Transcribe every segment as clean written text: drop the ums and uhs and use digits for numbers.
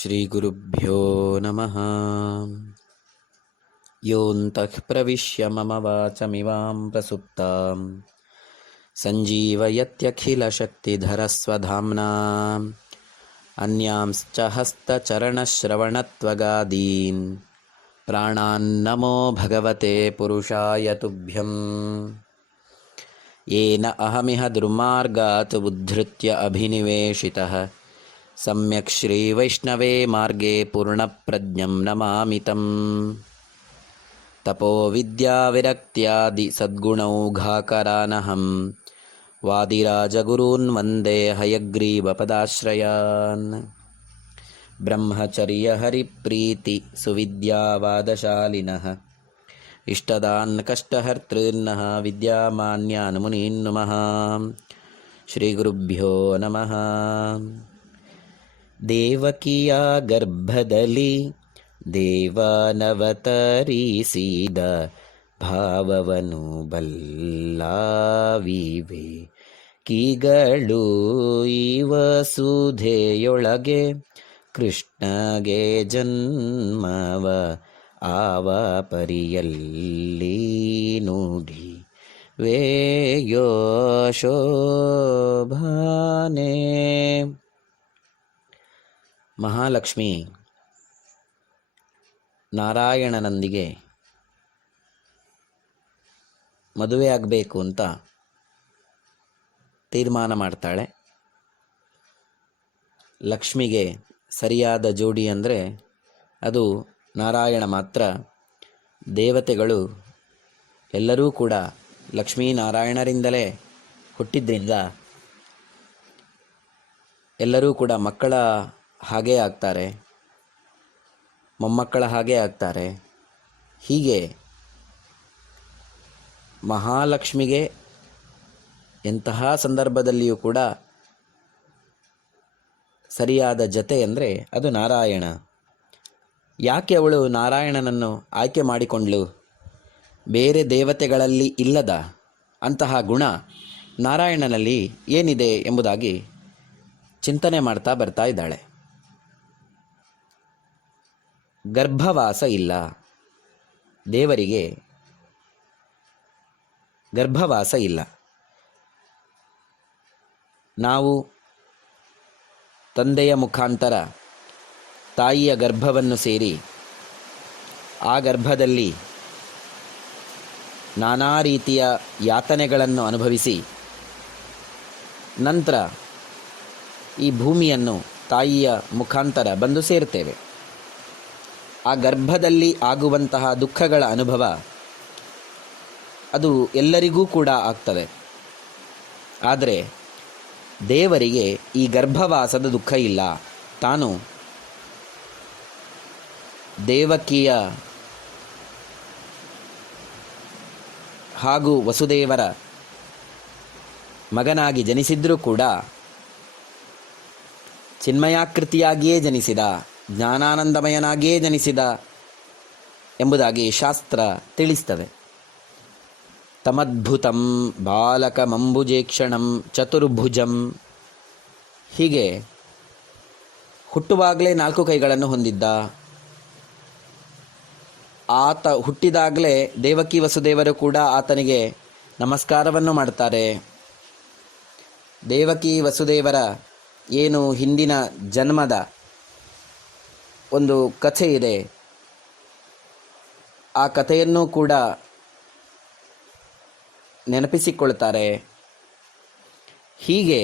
ಶ್ರೀಗುರುಭ್ಯೋ ನಮಃ. ಯೋऽन्तಃ ಪ್ರವಿಶ್ಯ ಮಮ ವಾಚಮಿಮಾಂ ಪ್ರಸುಪ್ತಾಂ ಸಂಜೀವಯತ್ಯಖಿಲಶಕ್ತಿಧರಸ್ವಧಾಮ್ನಾ ಅನ್ಯಾಂಶ್ಚ ಹಸ್ತಚರಣಶ್ರವಣತ್ವಗಾದೀನ್ ಪ್ರಾಣಾನ್ನಮೋ ಭಗವತೆ ಪುರುಷಾಯ ತುಭ್ಯಂ. ಯೇನ ಅಹಮಿಹ ದುರ್ಮಾರ್ಗಾತ್ ಉದ್ಧೃತ್ಯ ಅಭಿನಿವೇಶಿತಃ ಸಮ್ಯಕ್ ಶ್ರೀ ವೈಷ್ಣವೇ ಮಾರ್ಗೇ ಪೂರ್ಣಪ್ರಜ್ಞಂ ನಮಾಮಿ ತಂ. ತಪೋ ವಿದ್ಯಾ ವಿರಕ್ತ್ಯಾದಿ ಸದ್ಗುಣೌಘಾಕರಾನಹಂ ವಾದಿರಾಜಗುರೂನ್ ವಂದೇ ಹಯಗ್ರೀವಪದಾಶ್ರಯಾನ್. ಬ್ರಹ್ಮಚರ್ಯ ಹರಿಪ್ರೀತಿ ಸುವಿದ್ಯಾವಾದಶಾಲಿನಃ ಇಷ್ಟದಾನ್ ಕಷ್ಟಹರ್ತॄನ್ನಃ ವಿದ್ಯಾಮಾನ್ಯಾನ್ ಮುನೀನ್ ನುಮಃ. ಶ್ರೀಗುರುಭ್ಯೋ ನಮಃ. ದೇವಕಿಯ ಗರ್ಭದಲ್ಲಿ ದೇವನವತರಿಸಿದ ಭಾವವನು ಬಲ್ಲಾವಿವೇಕಿಗಳು ಈ ವಸುಧೆಯೊಳಗೆ ಕೃಷ್ಣಗೆ ಜನ್ಮವ ಆವ ಪರಿಯಲ್ಲಿ ನುಡಿ ವೇಯೋ ಶೋಭಾನೆ. ಮಹಾಲಕ್ಷ್ಮಿ ನಾರಾಯಣನೊಂದಿಗೆ ಮದುವೆ ಆಗಬೇಕು ಅಂತ ತೀರ್ಮಾನ ಮಾಡ್ತಾಳೆ. ಲಕ್ಷ್ಮಿಗೆ ಸರಿಯಾದ ಜೋಡಿ ಅಂದರೆ ಅದು ನಾರಾಯಣ ಮಾತ್ರ. ದೇವತೆಗಳು ಎಲ್ಲರೂ ಕೂಡ ಲಕ್ಷ್ಮೀನಾರಾಯಣರಿಂದಲೇ ಹುಟ್ಟಿದ್ರಿಂದ ಎಲ್ಲರೂ ಕೂಡ ಮಕ್ಕಳ ಹಾಗೇ ಆಗ್ತಾರೆ, ಮೊಮ್ಮಕ್ಕಳ ಹಾಗೇ ಆಗ್ತಾರೆ. ಹೀಗೆ ಮಹಾಲಕ್ಷ್ಮಿಗೆ ಎಂತಹ ಸಂದರ್ಭದಲ್ಲಿಯೂ ಕೂಡ ಸರಿಯಾದ ಜತೆ ಅಂದರೆ ಅದು ನಾರಾಯಣ. ಯಾಕೆ ಅವಳು ನಾರಾಯಣನನ್ನು ಆಯ್ಕೆ ಮಾಡಿಕೊಂಡ್ಳು? ಬೇರೆ ದೇವತೆಗಳಲ್ಲಿ ಇಲ್ಲದ ಅಂತಹ ಗುಣ ನಾರಾಯಣನಲ್ಲಿ ಏನಿದೆ ಎಂಬುದಾಗಿ ಚಿಂತನೆ ಮಾಡ್ತಾ ಬರ್ತಾ ಇದ್ದಾಳೆ. ಗರ್ಭವಾಸ ಇಲ್ಲ, ದೇವರಿಗೆ ಗರ್ಭವಾಸ ಇಲ್ಲ. ನಾವು ತಂದೆಯ ಮುಖಾಂತರ ತಾಯಿಯ ಗರ್ಭವನ್ನು ಸೇರಿ ಆ ಗರ್ಭದಲ್ಲಿ ನಾನಾ ರೀತಿಯ ಯಾತನೆಗಳನ್ನು ಅನುಭವಿಸಿ ನಂತರ ಈ ಭೂಮಿಯನ್ನು ತಾಯಿಯ ಮುಖಾಂತರ ಬಂದು ಸೇರ್ತೇವೆ. ಆ ಗರ್ಭದಲ್ಲಿ ಆಗುವಂತಹ ದುಃಖಗಳ ಅನುಭವ ಅದು ಎಲ್ಲರಿಗೂ ಕೂಡ ಆಗ್ತದೆ. ಆದರೆ ದೇವರಿಗೆ ಈ ಗರ್ಭವಾಸದ ದುಃಖ ಇಲ್ಲ. ತಾನು ದೇವಕಿಯ ಹಾಗೂ ವಸುದೇವರ ಮಗನಾಗಿ ಜನಿಸಿದ್ರೂ ಕೂಡ ಚಿನ್ಮಯಾಕೃತಿಯಾಗಿಯೇ ಜನಿಸಿದ, ಜ್ಞಾನಾನಂದಮಯನಾಗಿಯೇ ಜನಿಸಿದ ಎಂಬುದಾಗಿ ಶಾಸ್ತ್ರ ತಿಳಿಸ್ತದೆ. ತಮದ್ಭುತಂ ಬಾಲಕಮಂಬುಜೇಕ್ಷಣಂ ಚತುರ್ಭುಜಂ. ಹೀಗೆ ಹುಟ್ಟುವಾಗಲೇ 4 ಕೈಗಳನ್ನು ಹೊಂದಿದ್ದ ಆತ. ಹುಟ್ಟಿದಾಗಲೇ ದೇವಕಿ ವಸುದೇವರು ಕೂಡ ಆತನಿಗೆ ನಮಸ್ಕಾರವನ್ನು ಮಾಡ್ತಾರೆ. ದೇವಕಿ ವಸುದೇವರ ಏನು ಹಿಂದಿನ ಜನ್ಮದ ಒಂದು ಕಥೆ ಇದೆ, ಆ ಕಥೆಯನ್ನು ಕೂಡ ನೆನಪಿಸಿಕೊಳ್ತಾರೆ. ಹೀಗೆ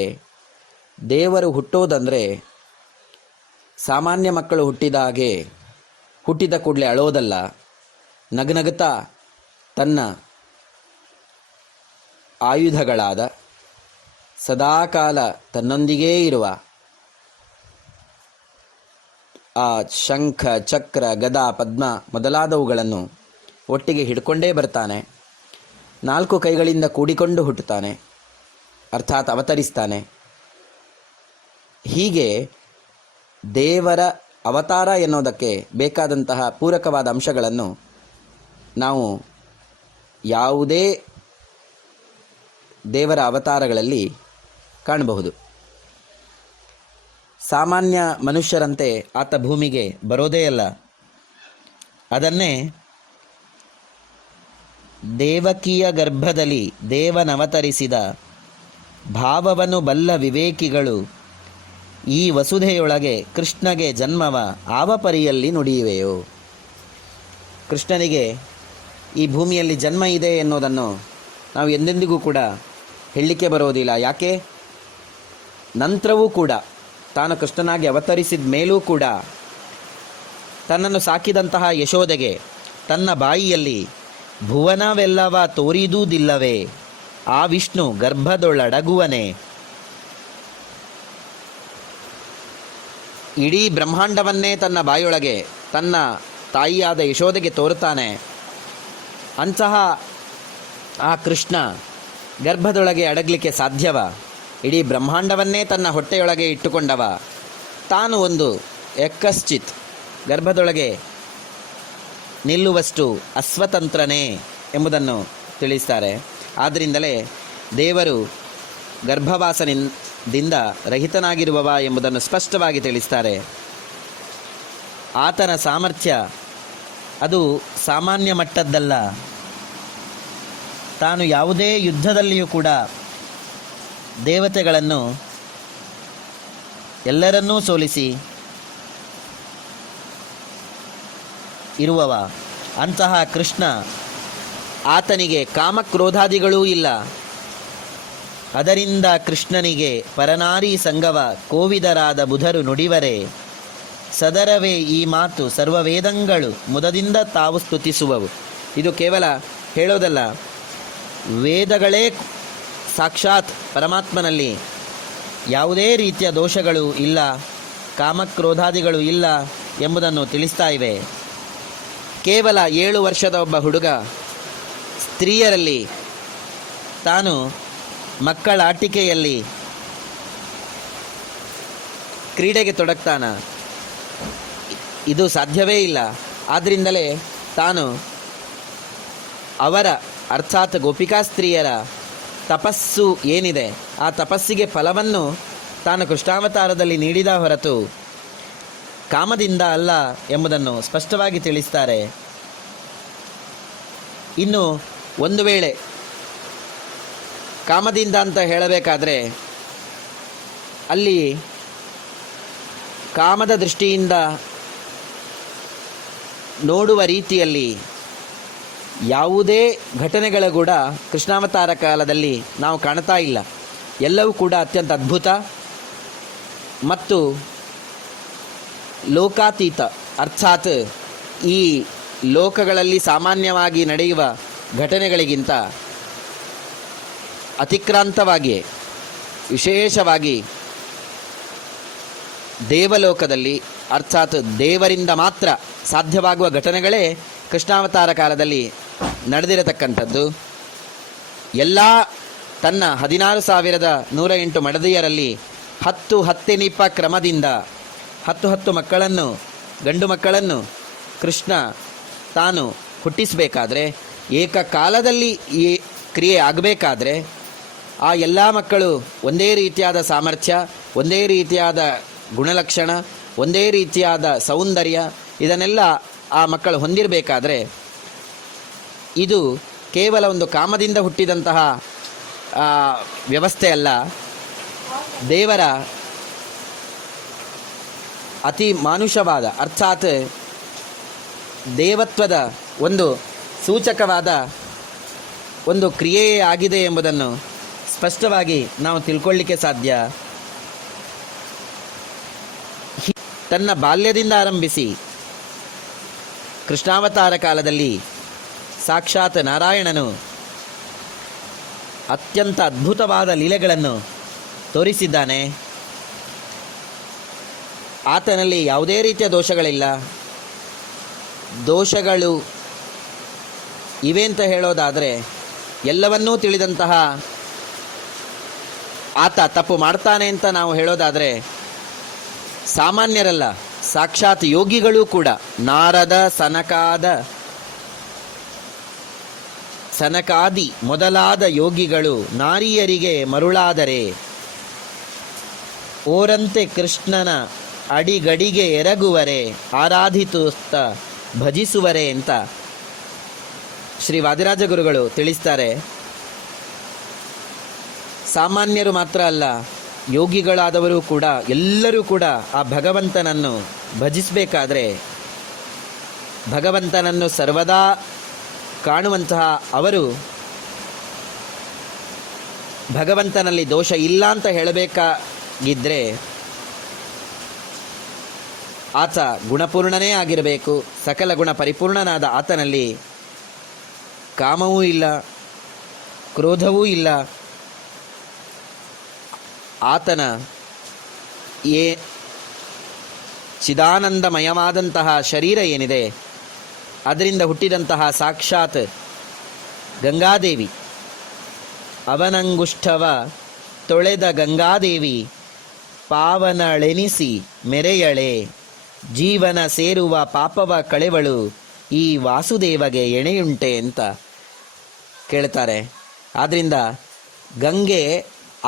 ದೇವರು ಹುಟ್ಟೋದಂದರೆ ಸಾಮಾನ್ಯ ಮಕ್ಕಳು ಹುಟ್ಟಿದ ಹಾಗೆ ಹುಟ್ಟಿದ ಕೂಡಲೇ ಅಳೋದಲ್ಲ. ನಗನಗುತ್ತಾ ತನ್ನ ಆಯುಧಗಳಾದ ಸದಾಕಾಲ ತನ್ನೊಂದಿಗೇ ಇರುವ ಆ ಶಂಖ, ಚಕ್ರ, ಗದಾ, ಪದ್ಮ ಮೊದಲಾದವುಗಳನ್ನು ಒಟ್ಟಿಗೆ ಹಿಡ್ಕೊಂಡೇ ಬರ್ತಾನೆ. 4 ಕೈಗಳಿಂದ ಕೂಡಿಕೊಂಡು ಹುಟ್ಟುತ್ತಾನೆ, ಅರ್ಥಾತ್ ಅವತರಿಸ್ತಾನೆ. ಹೀಗೆ ದೇವರ ಅವತಾರ ಎನ್ನುವುದಕ್ಕೆ ಬೇಕಾದಂತಹ ಪೂರಕವಾದ ಅಂಶಗಳನ್ನು ನಾವು ಯಾವುದೇ ದೇವರ ಅವತಾರಗಳಲ್ಲಿ ಕಾಣಬಹುದು. ಸಾಮಾನ್ಯ ಮನುಷ್ಯರಂತೆ ಆತ ಭೂಮಿಗೆ ಬರೋದೇ ಅಲ್ಲ. ಅದನ್ನೇ ದೇವಕಿಯ ಗರ್ಭದಲ್ಲಿ ದೇವನವತರಿಸಿದ ಭಾವವನ್ನು ಬಲ್ಲ ವಿವೇಕಿಗಳು ಈ ವಸುಧೆಯೊಳಗೆ ಕೃಷ್ಣಗೆ ಜನ್ಮವ ಆವಪರಿಯಲ್ಲಿ ನುಡಿಯುವೆಯೋ. ಕೃಷ್ಣನಿಗೆ ಈ ಭೂಮಿಯಲ್ಲಿ ಜನ್ಮ ಇದೆ ಎನ್ನುವುದನ್ನು ನಾವು ಎಂದೆಂದಿಗೂ ಕೂಡ ಹೇಳಲಿಕ್ಕೆ ಬರೋದಿಲ್ಲ. ಯಾಕೆ? ನಂತರವೂ ಕೂಡ ತಾನು ಕೃಷ್ಣನಾಗಿ ಅವತರಿಸಿದ ಮೇಲೂ ಕೂಡ ತನ್ನನ್ನು ಸಾಕಿದಂತಹ ಯಶೋದೆಗೆ ತನ್ನ ಬಾಯಿಯಲ್ಲಿ ಭುವನವೆಲ್ಲವ ತೋರಿದುದಿಲ್ಲವೇ, ಆ ವಿಷ್ಣು ಗರ್ಭದೊಳಡಗುವನೆ. ಇಡೀ ಬ್ರಹ್ಮಾಂಡವನ್ನೇ ತನ್ನ ಬಾಯೊಳಗೆ ತನ್ನ ತಾಯಿಯಾದ ಯಶೋದೆಗೆ ತೋರುತ್ತಾನೆ. ಅಂತಹ ಆ ಕೃಷ್ಣ ಗರ್ಭದೊಳಗೆ ಅಡಗಲಿಕ್ಕೆ ಸಾಧ್ಯವ? ಇಡೀ ಬ್ರಹ್ಮಾಂಡವನ್ನೇ ತನ್ನ ಹೊಟ್ಟೆಯೊಳಗೆ ಇಟ್ಟುಕೊಂಡವ. ತಾನು ಒಂದು ಯಕ್ಕಶ್ಚಿತ್ ಗರ್ಭದೊಳಗೆ ನಿಲ್ಲುವಷ್ಟು ಅಸ್ವತಂತ್ರನೇ ಎಂಬುದನ್ನು ತಿಳಿಸ್ತಾರೆ. ಆದ್ದರಿಂದಲೇ ದೇವರು ಗರ್ಭವಾಸದಿಂದ ರಹಿತನಾಗಿರುವವ ಎಂಬುದನ್ನು ಸ್ಪಷ್ಟವಾಗಿ ತಿಳಿಸ್ತಾರೆ. ಆತನ ಸಾಮರ್ಥ್ಯ ಅದು ಸಾಮಾನ್ಯ ಮಟ್ಟದ್ದಲ್ಲ. ತಾನು ಯಾವುದೇ ಯುದ್ಧದಲ್ಲಿಯೂ ಕೂಡ ದೇವತೆಗಳನ್ನು ಎಲ್ಲರನ್ನೂ ಸೋಲಿಸಿ ಇರುವವ. ಅಂತಹ ಕೃಷ್ಣ, ಆತನಿಗೆ ಕಾಮಕ್ರೋಧಾದಿಗಳೂ ಇಲ್ಲ. ಅದರಿಂದ ಕೃಷ್ಣನಿಗೆ ಪರನಾರಿ ಸಂಗವ ಕೋವಿದರಾದ ಬುಧರು ನುಡಿವರೆ. ಸದರವೇ ಈ ಮಾತು ಸರ್ವವೇದಂಗಳು ಮುದದಿಂದ ತಾವು ಸ್ತುತಿಸುವವು. ಇದು ಕೇವಲ ಹೇಳೋದಲ್ಲ, ವೇದಗಳೇ ಸಾಕ್ಷಾತ್ ಪರಮಾತ್ಮನಲ್ಲಿ ಯಾವುದೇ ರೀತಿಯ ದೋಷಗಳು ಇಲ್ಲ, ಕಾಮಕ್ರೋಧಾದಿಗಳು ಇಲ್ಲ ಎಂಬುದನ್ನು ತಿಳಿಸ್ತಾ ಇವೆ. ಕೇವಲ 7 ವರ್ಷದ ಒಬ್ಬ ಹುಡುಗ ಸ್ತ್ರೀಯರಲ್ಲಿ ತಾನು ಮಕ್ಕಳ ಆಟಿಕೆಯಲ್ಲಿ ಕ್ರೀಡೆಗೆ ತೊಡಗ್ತಾನ? ಇದು ಸಾಧ್ಯವೇ ಇಲ್ಲ. ಆದ್ದರಿಂದಲೇ ತಾನು ಅವರ ಅರ್ಥಾತ್ ಗೋಪಿಕಾ ಸ್ತ್ರೀಯರ ತಪಸ್ಸು ಏನಿದೆ ಆ ತಪಸ್ಸಿಗೆ ಫಲವನ್ನು ತಾನು ಕೃಷ್ಣಾವತಾರದಲ್ಲಿ ನೀಡಿದ ಹೊರತು ಕಾಮದಿಂದ ಅಲ್ಲ ಎಂಬುದನ್ನು ಸ್ಪಷ್ಟವಾಗಿ ತಿಳಿಸ್ತಾರೆ. ಇನ್ನು ಒಂದು ವೇಳೆ ಕಾಮದಿಂದ ಅಂತ ಹೇಳಬೇಕಾದ್ರೆ ಅಲ್ಲಿ ಕಾಮದ ದೃಷ್ಟಿಯಿಂದ ನೋಡುವ ರೀತಿಯಲ್ಲಿ ಯಾವುದೇ ಘಟನೆಗಳ ಕೂಡ ಕೃಷ್ಣಾವತಾರ ಕಾಲದಲ್ಲಿ ನಾವು ಕಾಣ್ತಾ ಇಲ್ಲ. ಎಲ್ಲವೂ ಕೂಡ ಅತ್ಯಂತ ಅದ್ಭುತ ಮತ್ತು ಲೋಕಾತೀತ, ಅರ್ಥಾತ್ ಈ ಲೋಕಗಳಲ್ಲಿ ಸಾಮಾನ್ಯವಾಗಿ ನಡೆಯುವ ಘಟನೆಗಳಿಗಿಂತ ಅತಿಕ್ರಾಂತವಾಗಿಯೇ ವಿಶೇಷವಾಗಿ ದೇವಲೋಕದಲ್ಲಿ ಅರ್ಥಾತ್ ದೇವರಿಂದ ಮಾತ್ರ ಸಾಧ್ಯವಾಗುವ ಘಟನೆಗಳೇ ಕೃಷ್ಣಾವತಾರ ಕಾಲದಲ್ಲಿ ನಡೆದಿರತಕ್ಕಂಥದ್ದು. ಎಲ್ಲ ತನ್ನ 16,108 ಮಡದಿಯರಲ್ಲಿ 10 ಕ್ರಮದಿಂದ 10 ಮಕ್ಕಳನ್ನು, ಗಂಡು ಮಕ್ಕಳನ್ನು ಕೃಷ್ಣ ತಾನು ಹುಟ್ಟಿಸಬೇಕಾದ್ರೆ, ಏಕಕಾಲದಲ್ಲಿ ಈ ಕ್ರಿಯೆ ಆಗಬೇಕಾದ್ರೆ ಆ ಎಲ್ಲ ಮಕ್ಕಳು ಒಂದೇ ರೀತಿಯಾದ ಸಾಮರ್ಥ್ಯ, ಒಂದೇ ರೀತಿಯಾದ ಗುಣಲಕ್ಷಣ, ಒಂದೇ ರೀತಿಯಾದ ಸೌಂದರ್ಯ ಇದನ್ನೆಲ್ಲ ಆ ಮಕ್ಕಳು ಹೊಂದಿರಬೇಕಾದ್ರೆ ಇದು ಕೇವಲ ಒಂದು ಕಾಮದಿಂದ ಹುಟ್ಟಿದಂತಹ ವ್ಯವಸ್ಥೆ ಅಲ್ಲ. ದೇವರ ಅತಿ ಮಾನುಷವಾದ ಅರ್ಥಾತ್ ದೇವತ್ವದ ಒಂದು ಸೂಚಕವಾದ ಒಂದು ಕ್ರಿಯೆಯೇ ಆಗಿದೆ ಎಂಬುದನ್ನು ಸ್ಪಷ್ಟವಾಗಿ ನಾವು ತಿಳ್ಕೊಳ್ಳಿಕ್ಕೆ ಸಾಧ್ಯ. ತನ್ನ ಬಾಲ್ಯದಿಂದ ಆರಂಭಿಸಿ ಕೃಷ್ಣಾವತಾರ ಕಾಲದಲ್ಲಿ ಸಾಕ್ಷಾತ್ ನಾರಾಯಣನು ಅತ್ಯಂತ ಅದ್ಭುತವಾದ ಲೀಲೆಗಳನ್ನು ತೋರಿಸಿದ್ದಾನೆ. ಆತನಲ್ಲಿ ಯಾವುದೇ ರೀತಿಯ ದೋಷಗಳಿಲ್ಲ. ದೋಷಗಳು ಇವೆ ಅಂತ ಹೇಳೋದಾದರೆ ಎಲ್ಲವನ್ನೂ ತಿಳಿದಂತಹ ಆತ ತಪ್ಪು ಮಾಡ್ತಾನೆ ಅಂತ ನಾವು ಹೇಳೋದಾದರೆ ಸಾಮಾನ್ಯರಲ್ಲ, ಸಾಕ್ಷಾತ್ ಯೋಗಿಗಳೂ ಕೂಡ ನಾರದ ಸನಕಾದಿ ಮೊದಲಾದ ಯೋಗಿಗಳು ನಾರಿಯರಿಗೆ ಮರುಳಾದರೆ ಓರಂತೆ ಕೃಷ್ಣನ ಅಡಿಗಡಿಗೆ ಎರಗುವರೆ ಆರಾಧಿಸುತ್ತ ಭಜಿಸುವರೆ ಅಂತ ಶ್ರೀ ವಾದಿರಾಜ ಗುರುಗಳು ತಿಳಿಸ್ತಾರೆ. ಸಾಮಾನ್ಯರು ಮಾತ್ರ ಅಲ್ಲ, ಯೋಗಿಗಳಾದವರು ಕೂಡ, ಎಲ್ಲರೂ ಕೂಡ ಆ ಭಗವಂತನನ್ನು ಭಜಿಸಬೇಕಾದ್ರೆ, ಭಗವಂತನನ್ನು ಸರ್ವದಾ ಕಾಣುವಂತಹ ಅವರು ಭಗವಂತನಲ್ಲಿ ದೋಷ ಇಲ್ಲ ಅಂತ ಹೇಳಬೇಕಾಗಿದ್ದರೆ ಆತ ಗುಣಪೂರ್ಣನೇ ಆಗಿರಬೇಕು. ಸಕಲ ಗುಣ ಪರಿಪೂರ್ಣನಾದ ಆತನಲ್ಲಿ ಕಾಮವೂ ಇಲ್ಲ, ಕ್ರೋಧವೂ ಇಲ್ಲ. ಆತನ ಚಿದಾನಂದಮಯವಾದಂತಹ ಶರೀರ ಏನಿದೆ, ಅದರಿಂದ ಹುಟ್ಟಿದಂತಹ ಸಾಕ್ಷಾತ್ ಗಂಗಾದೇವಿ, ಅವನಂಗುಷ್ಠವ ತೊಳೆದ ಗಂಗಾದೇವಿ ಪಾವನಳೆನಿಸಿ ಮೆರೆಯಳೆ, ಜೀವನ ಸೇರುವ ಪಾಪವ ಕಳೆವಳು ಈ ವಾಸುದೇವಗೆ ಎಣೆಯುಂಟೆ ಅಂತ ಕೇಳ್ತಾರೆ. ಆದ್ದರಿಂದ ಗಂಗೆ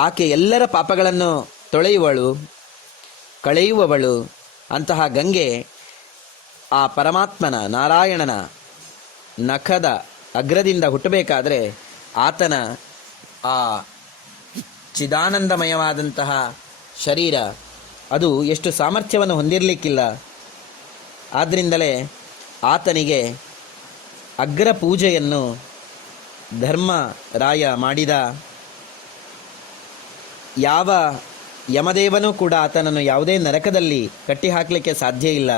ಆಕೆ ಎಲ್ಲರ ಪಾಪಗಳನ್ನು ತೊಳೆಯುವಳು, ಕಳೆಯುವವಳು. ಅಂತಹ ಗಂಗೆ ಆ ಪರಮಾತ್ಮನ ನಾರಾಯಣನ ನಖದ ಅಗ್ರದಿಂದ ಹುಟ್ಟಬೇಕಾದ್ರೆ ಆತನ ಆ ಚಿದಾನಂದಮಯವಾದಂತಹ ಶರೀರ ಅದು ಎಷ್ಟು ಸಾಮರ್ಥ್ಯವನ್ನು ಹೊಂದಿರಲಿಕ್ಕಿಲ್ಲ. ಆದ್ದರಿಂದಲೇ ಆತನಿಗೆ ಅಗ್ರ ಪೂಜೆಯನ್ನು ಧರ್ಮರಾಯ ಮಾಡಿದ. ಯಾವ ಯಮದೇವನೂ ಕೂಡ ಆತನನ್ನು ಯಾವುದೇ ನರಕದಲ್ಲಿ ಕಟ್ಟಿ ಹಾಕಲಿಕ್ಕೆ ಸಾಧ್ಯ ಇಲ್ಲ.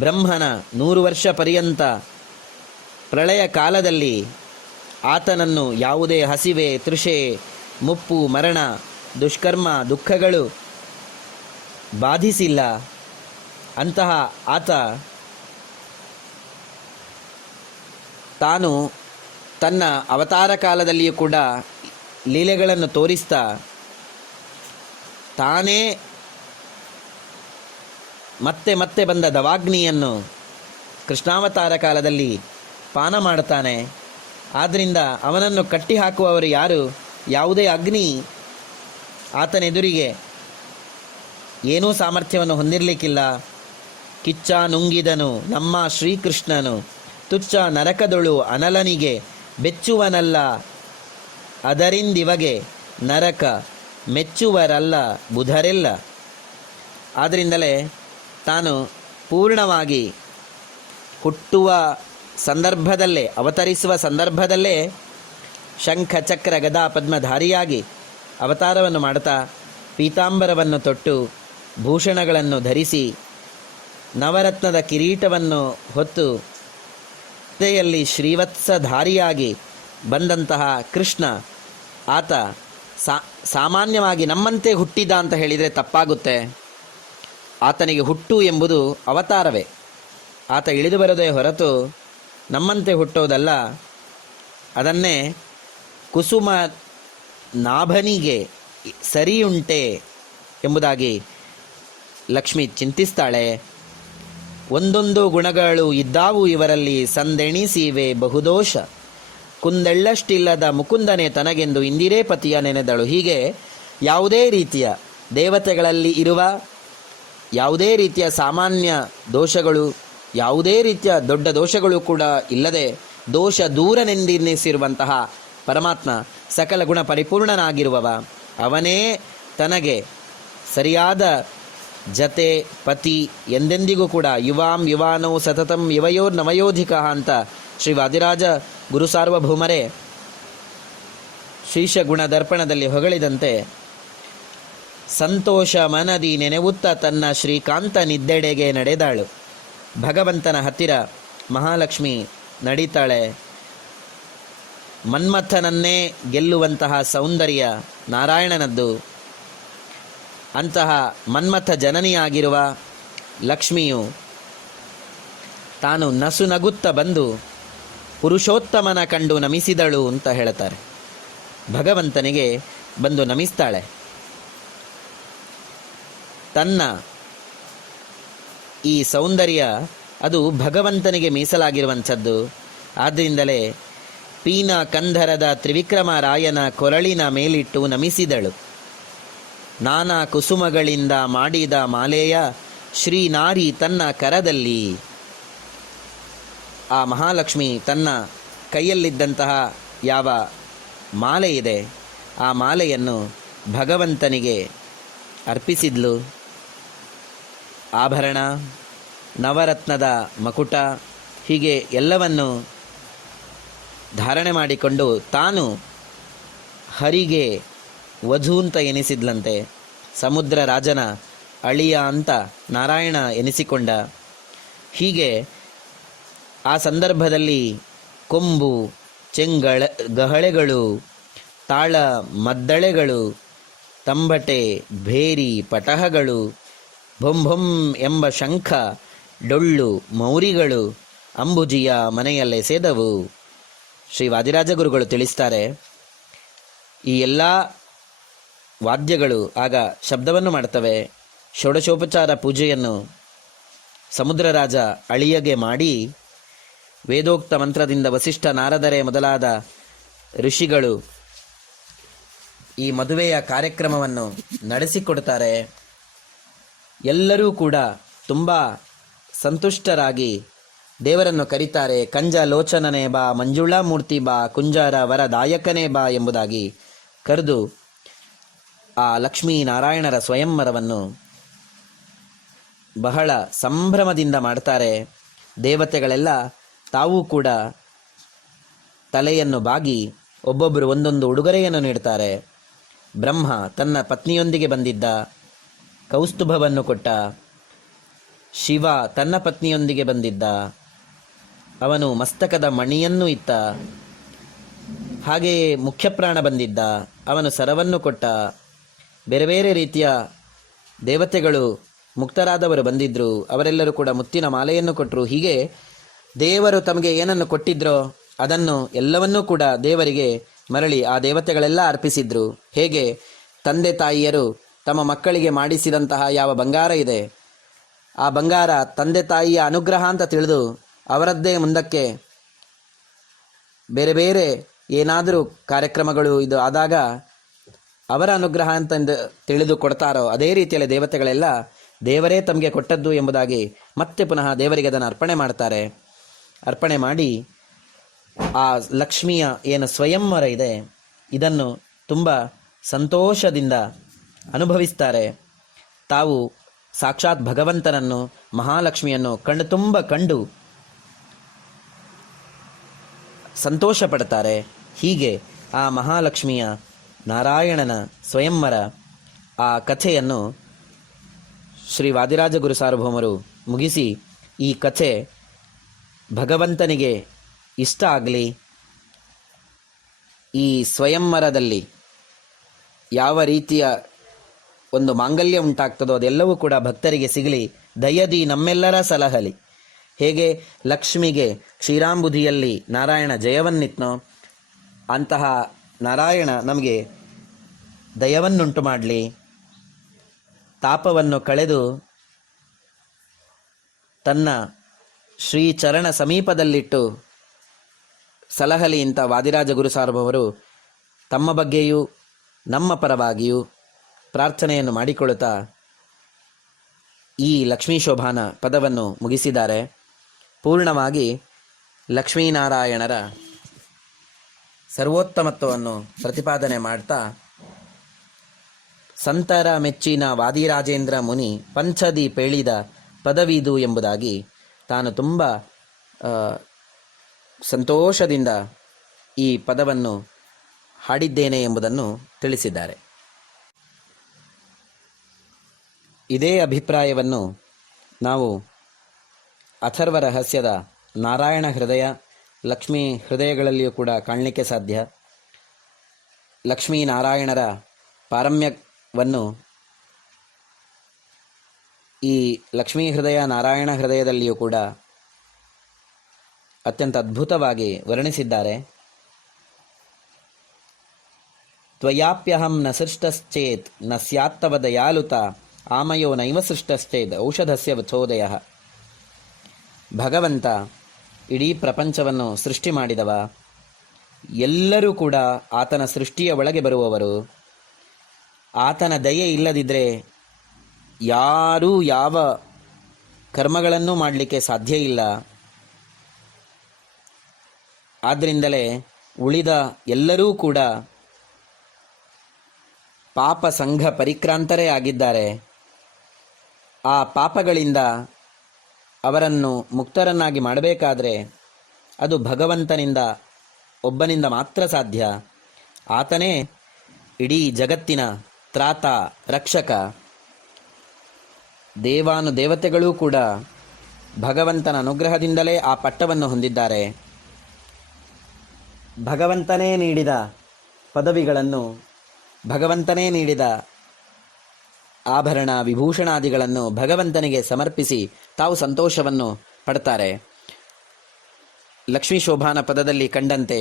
ಬ್ರಹ್ಮನ 100 ವರ್ಷ ಪರ್ಯಂತ ಪ್ರಳಯ ಕಾಲದಲ್ಲಿ ಆತನನ್ನು ಯಾವುದೇ ಹಸಿವೆ, ತೃಷೆ, ಮುಪ್ಪು, ಮರಣ, ದುಷ್ಕರ್ಮ, ದುಃಖಗಳು ಬಾಧಿಸಿಲ್ಲ. ಅಂತಹ ಆತ ತಾನು ತನ್ನ ಅವತಾರ ಕಾಲದಲ್ಲಿಯೂ ಕೂಡ ಲೀಲೆಗಳನ್ನು ತೋರಿಸ್ತಾ ತಾನೇ ಮತ್ತೆ ಮತ್ತೆ ಬಂದ ದವಾಗ್ನಿಯನ್ನು ಕೃಷ್ಣಾವತಾರ ಕಾಲದಲ್ಲಿ ಪಾನ ಮಾಡ್ತಾನೆ. ಆದ್ದರಿಂದ ಅವನನ್ನು ಕಟ್ಟಿ ಹಾಕುವವರು ಯಾರು? ಯಾವುದೇ ಅಗ್ನಿ ಆತನೆದುರಿಗೆ ಏನೂ ಸಾಮರ್ಥ್ಯವನ್ನು ಹೊಂದಿರಲಿಕ್ಕಿಲ್ಲ. ಕಿಚ್ಚ ನುಂಗಿದನು ನಮ್ಮ ಶ್ರೀಕೃಷ್ಣನು, ತುಚ್ಚ ನರಕದೊಳು ಅನಲನಿಗೆ ಬೆಚ್ಚುವನಲ್ಲ, ಅದರಿಂದಿವಗೆ ನರಕ ಮೆಚ್ಚುವರಲ್ಲ ಬುಧರೆಲ್ಲ. ಆದ್ದರಿಂದಲೇ ತಾನು ಪೂರ್ಣವಾಗಿ ಹುಟ್ಟುವ ಸಂದರ್ಭದಲ್ಲೇ, ಅವತರಿಸುವ ಸಂದರ್ಭದಲ್ಲೇ ಶಂಖ ಚಕ್ರ ಗದಾ ಪದ್ಮಧಾರಿಯಾಗಿ ಅವತಾರವನ್ನು ಮಾಡ್ತಾ ಪೀತಾಂಬರವನ್ನು ತೊಟ್ಟು ಭೂಷಣಗಳನ್ನು ಧರಿಸಿ ನವರತ್ನದ ಕಿರೀಟವನ್ನು ಹೊತ್ತು ಜೊತೆಯಲ್ಲಿ ಶ್ರೀವತ್ಸಧಾರಿಯಾಗಿ ಬಂದಂತಹ ಕೃಷ್ಣ ಆತ ಸಾಮಾನ್ಯವಾಗಿ ನಮ್ಮಂತೆ ಹುಟ್ಟಿದ ಅಂತ ಹೇಳಿದರೆ ತಪ್ಪಾಗುತ್ತೆ. ಆತನಿಗೆ ಹುಟ್ಟು ಎಂಬುದು ಅವತಾರವೇ. ಆತ ಇಳಿದು ಬರೋದೇ ಹೊರತು ನಮ್ಮಂತೆ ಹುಟ್ಟೋದಲ್ಲ. ಅದನ್ನೇ ಕುಸುಮ ನಾಭನಿಗೆ ಸರಿಯುಂಟೆ ಎಂಬುದಾಗಿ ಲಕ್ಷ್ಮಿ ಚಿಂತಿಸ್ತಾಳೆ. ಒಂದೊಂದು ಗುಣಗಳು ಇದ್ದಾವು ಇವರಲ್ಲಿ ಸಂದೆಣಿಸಿವೆ ಬಹುದೋಷ, ಕುಂದೆಳ್ಳಷ್ಟಿಲ್ಲದ ಮುಕುಂದನೆ ತನಗೆಂದು ಇಂದಿರೇ ಪತಿಯ ನೆನೆದಳು. ಹೀಗೆ ಯಾವುದೇ ರೀತಿಯ ದೇವತೆಗಳಲ್ಲಿ ಇರುವ ಯಾವುದೇ ರೀತಿಯ ಸಾಮಾನ್ಯ ದೋಷಗಳು, ಯಾವುದೇ ರೀತಿಯ ದೊಡ್ಡ ದೋಷಗಳು ಕೂಡ ಇಲ್ಲದೆ ದೋಷ ದೂರನೆಂದೆನ್ನಿಸಿರುವಂತಹ ಪರಮಾತ್ಮ, ಸಕಲ ಗುಣ ಪರಿಪೂರ್ಣನಾಗಿರುವವ, ಅವನೇ ತನಗೆ ಸರಿಯಾದ ಜತೆ ಪತಿ ಎಂದೆಂದಿಗೂ ಕೂಡ ಯುವಾಂ ಯುವಾನೋ ಸತತಂ ಯುವಯೋರ್ ನವಯೋಧಿಕ ಅಂತ ಶ್ರೀ ವಾದಿರಾಜ ಗುರು ಸಾರ್ವಭೌಮರೇ ಶ್ರೀಶ ಗುಣ ದರ್ಪಣದಲ್ಲಿ ಹೊಗಳಿದಂತೆ ಸಂತೋಷ ಮನದಿ ನೆನೆವುತ್ತ ತನ್ನ ಶ್ರೀಕಾಂತ ನಿದ್ದೆಡೆಗೆ ನಡೆದಾಳು. ಭಗವಂತನ ಹತ್ತಿರ ಮಹಾಲಕ್ಷ್ಮಿ ನಡೀತಾಳೆ. ಮನ್ಮಥನನ್ನೇ ಗೆಲ್ಲುವಂತಹ ಸೌಂದರ್ಯ ನಾರಾಯಣನದ್ದು. ಅಂತಹ ಮನ್ಮಥ ಜನನಿಯಾಗಿರುವ ಲಕ್ಷ್ಮಿಯು ತಾನು ನಸು ನಗುತ್ತ ಬಂದು ಪುರುಷೋತ್ತಮನ ಕಂಡು ನಮಿಸಿದಳು ಅಂತ ಹೇಳ್ತಾರೆ. ಭಗವಂತನಿಗೆ ಬಂದು ನಮಿಸ್ತಾಳೆ. ತನ್ನ ಈ ಸೌಂದರ್ಯ ಅದು ಭಗವಂತನಿಗೆ ಮೀಸಲಾಗಿರುವಂಥದ್ದು. ಆದ್ದರಿಂದಲೇ ಪೀನ ಕಂಧರದ ತ್ರಿವಿಕ್ರಮ ರಾಯನ ಕೊರಳಿನ ಮೇಲಿಟ್ಟು ನಮಿಸಿದಳು. ನಾನಾ ಕುಸುಮಗಳಿಂದ ಮಾಡಿದ ಮಾಲೆಯ ಶ್ರೀನಾರಿ ತನ್ನ ಕರದಲ್ಲಿ. ಆ ಮಹಾಲಕ್ಷ್ಮಿ ತನ್ನ ಕೈಯಲ್ಲಿದ್ದಂತಹ ಯಾವ ಮಾಲೆ ಇದೆ ಆ ಮಾಲೆಯನ್ನು ಭಗವಂತನಿಗೆ ಅರ್ಪಿಸಿದ್ಲು. ಆಭರಣ, ನವರತ್ನದ ಮಕುಟ, ಹೀಗೆ ಎಲ್ಲವನ್ನು ಧಾರಣೆ ಮಾಡಿಕೊಂಡು ತಾನು ಹರಿಗೆ ವಧು ಅಂತ ಎನಿಸಿದ್ಲಂತೆ. ಸಮುದ್ರ ರಾಜನ ಅಳಿಯ ಅಂತ ನಾರಾಯಣ ಎನಿಸಿಕೊಂಡ. ಹೀಗೆ ಆ ಸಂದರ್ಭದಲ್ಲಿ ಕೊಂಬು, ಗಹಳೆಗಳು, ತಾಳ ಮದ್ದಳೆಗಳು, ತಂಬಟೆ, ಭೇರಿ, ಪಟಹಗಳು, ಭೊಂಭೊಂ ಎಂಬ ಶಂಖ, ಡೊಳ್ಳು, ಮೌರಿಗಳು ಅಂಬುಜಿಯ ಮನೆಯಲ್ಲೆಸೆದವು. ಶ್ರೀ ವಾದಿರಾಜ ಗುರುಗಳು ತಿಳಿಸ್ತಾರೆ, ಈ ಎಲ್ಲ ವಾದ್ಯಗಳು ಆಗ ಶಬ್ದವನ್ನು ಮಾಡ್ತವೆ. ಷೋಡಶೋಪಚಾರ ಪೂಜೆಯನ್ನು ಸಮುದ್ರರಾಜ ಅಳಿಯಗೆ ಮಾಡಿ ವೇದೋಕ್ತ ಮಂತ್ರದಿಂದ ವಸಿಷ್ಠ, ನಾರದರೆ ಮೊದಲಾದ ಋಷಿಗಳು ಈ ಮದುವೆಯ ಕಾರ್ಯಕ್ರಮವನ್ನು ನಡೆಸಿಕೊಡ್ತಾರೆ. ಎಲ್ಲರೂ ಕೂಡ ತುಂಬ ಸಂತುಷ್ಟರಾಗಿ ದೇವರನ್ನು ಕರೀತಾರೆ. ಕಂಜ ಲೋಚನನೇ ಬಾ, ಮಂಜುಳಾ ಮೂರ್ತಿ ಬಾ, ಕುಂಜಾರ ವರದಾಯಕನೇ ಬಾ ಎಂಬುದಾಗಿ ಕರೆದು ಆ ಲಕ್ಷ್ಮೀನಾರಾಯಣರ ಸ್ವಯಂವರವನ್ನು ಬಹಳ ಸಂಭ್ರಮದಿಂದ ಮಾಡ್ತಾರೆ. ದೇವತೆಗಳೆಲ್ಲ ತಾವೂ ಕೂಡ ತಲೆಯನ್ನು ಬಾಗಿ ಒಬ್ಬೊಬ್ಬರು ಒಂದೊಂದು ಉಡುಗೊರೆಯನ್ನು ನೀಡ್ತಾರೆ. ಬ್ರಹ್ಮ ತನ್ನ ಪತ್ನಿಯೊಂದಿಗೆ ಬಂದಿದ್ದ, ಕೌಸ್ತುಭವನ್ನು ಕೊಟ್ಟ. ಶಿವ ತನ್ನ ಪತ್ನಿಯೊಂದಿಗೆ ಬಂದಿದ್ದ, ಅವನು ಮಸ್ತಕದ ಮಣಿಯನ್ನು ಇತ್ತ. ಹಾಗೆಯೇ ಮುಖ್ಯಪ್ರಾಣ ಬಂದಿದ್ದ, ಅವನು ಸರವನ್ನು ಕೊಟ್ಟ. ಬೇರೆ ಬೇರೆ ರೀತಿಯ ದೇವತೆಗಳು ಮುಕ್ತರಾದವರು ಬಂದಿದ್ದರು, ಅವರೆಲ್ಲರೂ ಕೂಡ ಮುತ್ತಿನ ಮಾಲೆಯನ್ನು ಕೊಟ್ಟರು. ಹೀಗೆ ದೇವರು ತಮಗೆ ಏನನ್ನು ಕೊಟ್ಟಿದ್ರೋ ಅದನ್ನು ಎಲ್ಲವನ್ನೂ ಕೂಡ ದೇವರಿಗೆ ಮರಳಿ ಆ ದೇವತೆಗಳೆಲ್ಲ ಅರ್ಪಿಸಿದ್ರು. ಹೇಗೆ ತಂದೆ ತಾಯಿಯರು ತಮ್ಮ ಮಕ್ಕಳಿಗೆ ಮಾಡಿಸಿದಂತಹ ಯಾವ ಬಂಗಾರ ಇದೆ, ಆ ಬಂಗಾರ ತಂದೆ ತಾಯಿಯ ಅನುಗ್ರಹ ಅಂತ ತಿಳಿದು ಅವರದ್ದೇ ಮುಂದಕ್ಕೆ ಬೇರೆ ಬೇರೆ ಏನಾದರೂ ಕಾರ್ಯಕ್ರಮಗಳು ಇದು ಆದಾಗ ಅವರ ಅನುಗ್ರಹ ಅಂತ ತಿಳಿದು ಕೊಡ್ತಾರೋ, ಅದೇ ರೀತಿಯಲ್ಲಿ ದೇವತೆಗಳೆಲ್ಲ ದೇವರೇ ತಮಗೆ ಕೊಟ್ಟದ್ದು ಎಂಬುದಾಗಿ ಮತ್ತೆ ಪುನಃ ದೇವರಿಗೆ ಅದನ್ನು ಅರ್ಪಣೆ ಮಾಡ್ತಾರೆ. ಅರ್ಪಣೆ ಮಾಡಿ ಆ ಲಕ್ಷ್ಮಿಯ ಏನು ಸ್ವಯಂವರ ಇದೆ ಇದನ್ನು ತುಂಬ ಸಂತೋಷದಿಂದ ಅನುಭವಿಸ್ತಾರೆ. ತಾವು ಸಾಕ್ಷಾತ್ ಭಗವಂತನನ್ನು, ಮಹಾಲಕ್ಷ್ಮಿಯನ್ನು ಕಣ್ಣು ತುಂಬ ಕಂಡು ಸಂತೋಷ ಪಡ್ತಾರೆ. ಹೀಗೆ ಆ ಮಹಾಲಕ್ಷ್ಮಿಯ ನಾರಾಯಣನ ಸ್ವಯಂವರ ಆ ಕಥೆಯನ್ನು ಶ್ರೀ ವಾದಿರಾಜ ಗುರು ಸಾರ್ವಭೌಮರು ಮುಗಿಸಿ, ಈ ಕಥೆ ಭಗವಂತನಿಗೆ ಇಷ್ಟ ಆಗಲಿ, ಈ ಸ್ವಯಂವರದಲ್ಲಿ ಯಾವ ರೀತಿಯ ಒಂದು ಮಾಂಗಲ್ಯ ಉಂಟಾಗ್ತದೋ ಅದೆಲ್ಲವೂ ಕೂಡ ಭಕ್ತರಿಗೆ ಸಿಗಲಿ, ದಯದಿ ನಮ್ಮೆಲ್ಲರ ಸಲಹಲಿ. ಹೇಗೆ ಲಕ್ಷ್ಮಿಗೆ ಕ್ಷೀರಾಂಬುಧಿಯಲ್ಲಿ ನಾರಾಯಣ ಜಯವನ್ನಿತ್ನೋ ಅಂತಹ ನಾರಾಯಣ ನಮಗೆ ದಯವನ್ನುಂಟು ಮಾಡಲಿ, ತಾಪವನ್ನು ಕಳೆದು ತನ್ನ ಶ್ರೀಚರಣ ಸಮೀಪದಲ್ಲಿಟ್ಟು ಸಲಹಲಿ ಅಂತ ವಾದಿರಾಜ ಗುರು ಸಾರ್ವಭೌಮರು ತಮ್ಮ ಬಗ್ಗೆಯೂ ನಮ್ಮ ಪರವಾಗಿಯೂ ಪ್ರಾರ್ಥನೆಯನ್ನು ಮಾಡಿಕೊಳ್ಳುತ್ತಾ ಈ ಲಕ್ಷ್ಮೀ ಶೋಭಾನ ಪದವನ್ನು ಮುಗಿಸಿದ್ದಾರೆ. ಪೂರ್ಣವಾಗಿ ಲಕ್ಷ್ಮೀನಾರಾಯಣರ ಸರ್ವೋತ್ತಮತ್ವವನ್ನು ಪ್ರತಿಪಾದನೆ ಮಾಡ್ತಾ, ಸಂತರ ಮೆಚ್ಚಿನ ವಾದಿರಾಜೇಂದ್ರ ಮುನಿ ಪಂಚದಿ ಪೇಳಿದ ಪದವಿದು ಎಂಬುದಾಗಿ ತಾನು ತುಂಬ ಸಂತೋಷದಿಂದ ಈ ಪದವನ್ನು ಹಾಡಿದ್ದೇನೆ ಎಂಬುದನ್ನು ತಿಳಿಸಿದ್ದಾರೆ. ಇದೇ ಅಭಿಪ್ರಾಯವನ್ನು ನಾವು ಅಥರ್ವ ರಹಸ್ಯದ ನಾರಾಯಣ ಹೃದಯ, ಲಕ್ಷ್ಮೀ ಹೃದಯಗಳಲ್ಲಿಯೂ ಕೂಡ ಕಾಣಲಿಕ್ಕೆ ಸಾಧ್ಯ. ಲಕ್ಷ್ಮೀನಾರಾಯಣರ ಪಾರಮ್ಯವನ್ನು ಈ ಲಕ್ಷ್ಮೀ ಹೃದಯ, ನಾರಾಯಣ ಹೃದಯದಲ್ಲಿಯೂ ಕೂಡ ಅತ್ಯಂತ ಅದ್ಭುತವಾಗಿ ವರ್ಣಿಸಿದ್ದಾರೆ. ತ್ವಯಾಪ್ಯಹಂ ನ ಸೃಷ್ಟಶ್ಚೇತ್ ನ ಸ್ಯಾತ್ತವ ದಯಾಲುತ ಆಮಯೋ ನೈವ ಸೃಷ್ಟಶ್ಚೇತ್ ಔಷಧಸ್ಯ ವಚೋದಯ. ಭಗವಂತ ಇಡೀ ಪ್ರಪಂಚವನ್ನು ಸೃಷ್ಟಿ ಮಾಡಿದವ, ಎಲ್ಲರೂ ಕೂಡ ಆತನ ಸೃಷ್ಟಿಯ ಒಳಗೆ ಬರುವವರು. ಆತನ ದಯೆ ಇಲ್ಲದಿದ್ದರೆ ಯಾರೂ ಯಾವ ಕರ್ಮಗಳನ್ನು ಮಾಡಲಿಕ್ಕೆ ಸಾಧ್ಯ ಇಲ್ಲ. ಆದ್ದರಿಂದಲೇ ಉಳಿದ ಎಲ್ಲರೂ ಕೂಡ ಪಾಪ ಸಂಘ ಪರಿಕ್ರಾಂತರೇ ಆಗಿದ್ದಾರೆ. ಆ ಪಾಪಗಳಿಂದ ಅವರನ್ನು ಮುಕ್ತರನ್ನಾಗಿ ಮಾಡಬೇಕಾದ್ರೆ ಅದು ಭಗವಂತನಿಂದ ಒಬ್ಬನಿಂದ ಮಾತ್ರ ಸಾಧ್ಯ. ಆತನೇ ಇಡೀ ಜಗತ್ತಿನ ತ್ರಾತ ರಕ್ಷಕ. ದೇವಾನುದೇವತೆಗಳೂ ಕೂಡ ಭಗವಂತನ ಅನುಗ್ರಹದಿಂದಲೇ ಆ ಪಟ್ಟವನ್ನು ಹೊಂದಿದ್ದಾರೆ. ಭಗವಂತನೇ ನೀಡಿದ ಪದವಿಗಳನ್ನು, ಭಗವಂತನೇ ನೀಡಿದ ಆಭರಣ ವಿಭೂಷಣಾದಿಗಳನ್ನು ಭಗವಂತನಿಗೆ ಸಮರ್ಪಿಸಿ ತಾವು ಸಂತೋಷವನ್ನು ಪಡ್ತಾರೆ. ಲಕ್ಷ್ಮೀ ಶೋಭಾನ ಪದದಲ್ಲಿ ಕಂಡಂತೆ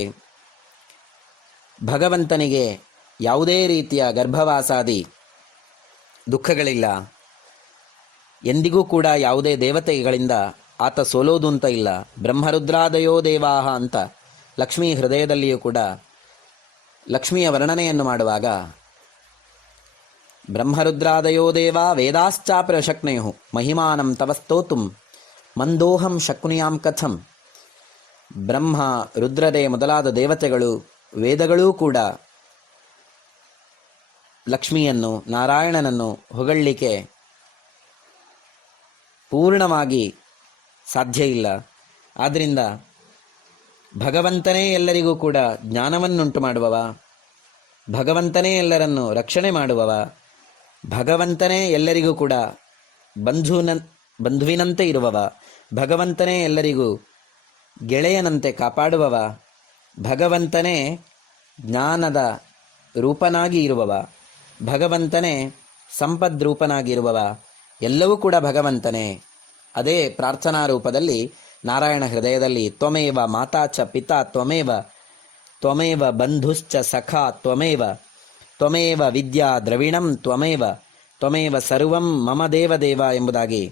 ಭಗವಂತನಿಗೆ ಯಾವುದೇ ರೀತಿಯ ಗರ್ಭವಾಸಾದಿ ದುಃಖಗಳಿಲ್ಲ. ಎಂದಿಗೂ ಕೂಡ ಯಾವುದೇ ದೇವತೆಗಳಿಂದ ಆತ ಸೋಲೋದು ಅಂತ ಇಲ್ಲ. ಬ್ರಹ್ಮರುದ್ರಾದಯೋ ದೇವಾಹ ಅಂತ ಲಕ್ಷ್ಮೀ ಹೃದಯದಲ್ಲಿಯೂ ಕೂಡ ಲಕ್ಷ್ಮಿಯ ವರ್ಣನೆಯನ್ನು ಮಾಡುವಾಗ ಬ್ರಹ್ಮರುದ್ರಾದಯೋ ದೇವ ವೇದಾಶ್ಚಾಪ್ರ ಶಕ್ನಯು ಮಹಿಮಾನಂ ತವ ಸ್ತೋತುಂ ಮಂದೋಹಂ ಶಕ್ನುಯಾಂ ಕಥಂ. ಬ್ರಹ್ಮ ರುದ್ರರೇ ಮೊದಲಾದ ದೇವತೆಗಳು, ವೇದಗಳೂ ಕೂಡ ಲಕ್ಷ್ಮಿಯನ್ನು, ನಾರಾಯಣನನ್ನು ಹೊಗಳಲಿಕ್ಕೆ ಪೂರ್ಣವಾಗಿ ಸಾಧ್ಯ ಇಲ್ಲ. ಆದ್ದರಿಂದ ಭಗವಂತನೇ ಎಲ್ಲರಿಗೂ ಕೂಡ ಜ್ಞಾನವನ್ನುಂಟು ಮಾಡುವವ, ಭಗವಂತನೇ ಎಲ್ಲರನ್ನು ರಕ್ಷಣೆ ಮಾಡುವವ, ಭಗವಂತನೇ ಎಲ್ಲರಿಗೂ ಕೂಡ ಬಂಧುವಿನಂತೆ ಇರುವವ, ಭಗವಂತನೇ ಎಲ್ಲರಿಗೂ ಗೆಳೆಯನಂತೆ ಕಾಪಾಡುವವ, ಭಗವಂತನೇ ಜ್ಞಾನದ ರೂಪನಾಗಿ ಇರುವವ, ಭಗವಂತನೇ ಸಂಪದ್ರೂಪನಾಗಿರುವವ, ಎಲ್ಲವೂ ಕೂಡ ಭಗವಂತನೇ. ಅದೇ ಪ್ರಾರ್ಥನಾ ರೂಪದಲ್ಲಿ ನಾರಾಯಣ ಹೃದಯದಲ್ಲಿ ತ್ವಮೇವ ಮಾತಾ ಚ ಪಿತಾ ತ್ವಮೇವ ತ್ವಮೇವ ಬಂಧುಶ್ಚ ಸಖಾ ತ್ವಮೇವ ತ್ವಮೇವ ವಿದ್ಯಾ ದ್ರವಿಣಂ ತ್ವಮೇವ ತ್ವಮೇವ ಸರ್ವಂ ಮಮ ದೇವದೇವ ಎಂಬುದಾಗಿ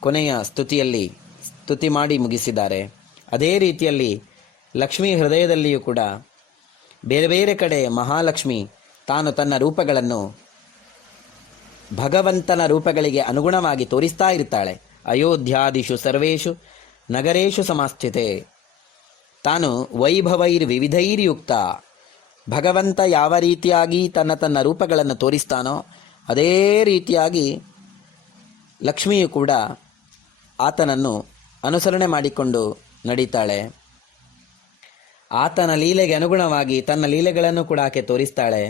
ಕೊನೆಯ ಸ್ತುತಿಯಲ್ಲಿ ಸ್ತುತಿ ಮಾಡಿ ಮುಗಿಸಿದ್ದಾರೆ. ಅದೇ ರೀತಿಯಲ್ಲಿ ಲಕ್ಷ್ಮೀ ಹೃದಯದಲ್ಲಿಯೂ ಕೂಡ ಬೇರೆ ಬೇರೆ ಕಡೆ ಮಹಾಲಕ್ಷ್ಮಿ ತಾನು ತನ್ನ ರೂಪಗಳನ್ನು ಭಗವಂತನ ರೂಪಗಳಿಗೆ ಅನುಗುಣವಾಗಿ ತೋರಿಸ್ತಾ ಇರ್ತಾಳೆ. ಅಯೋಧ್ಯಾದಿಷು ಸರ್ವೇಷು ನಗರೇಶು ಸಮಾಸ್ಥಿತೆ. ತಾನು ವೈಭವೈರ್ವಿವಿಧೈರ್ಯುಕ್ತ. ಭಗವಂತ ಯಾವ ರೀತಿಯಾಗಿ ತನ್ನ ರೂಪಗಳನ್ನು ತೋರಿಸ್ತಾನೋ ಅದೇ ರೀತಿಯಾಗಿ ಲಕ್ಷ್ಮಿಯು ಕೂಡ ಆತನನ್ನು ಅನುಸರಣೆ ಮಾಡಿಕೊಂಡು ನಡೀತಾಳೆ. ಆತನ ಲೀಲೆಗೆ ಅನುಗುಣವಾಗಿ ತನ್ನ ಲೀಲೆಗಳನ್ನು ಕೂಡ ಆಕೆ ತೋರಿಸ್ತಾಳೆ.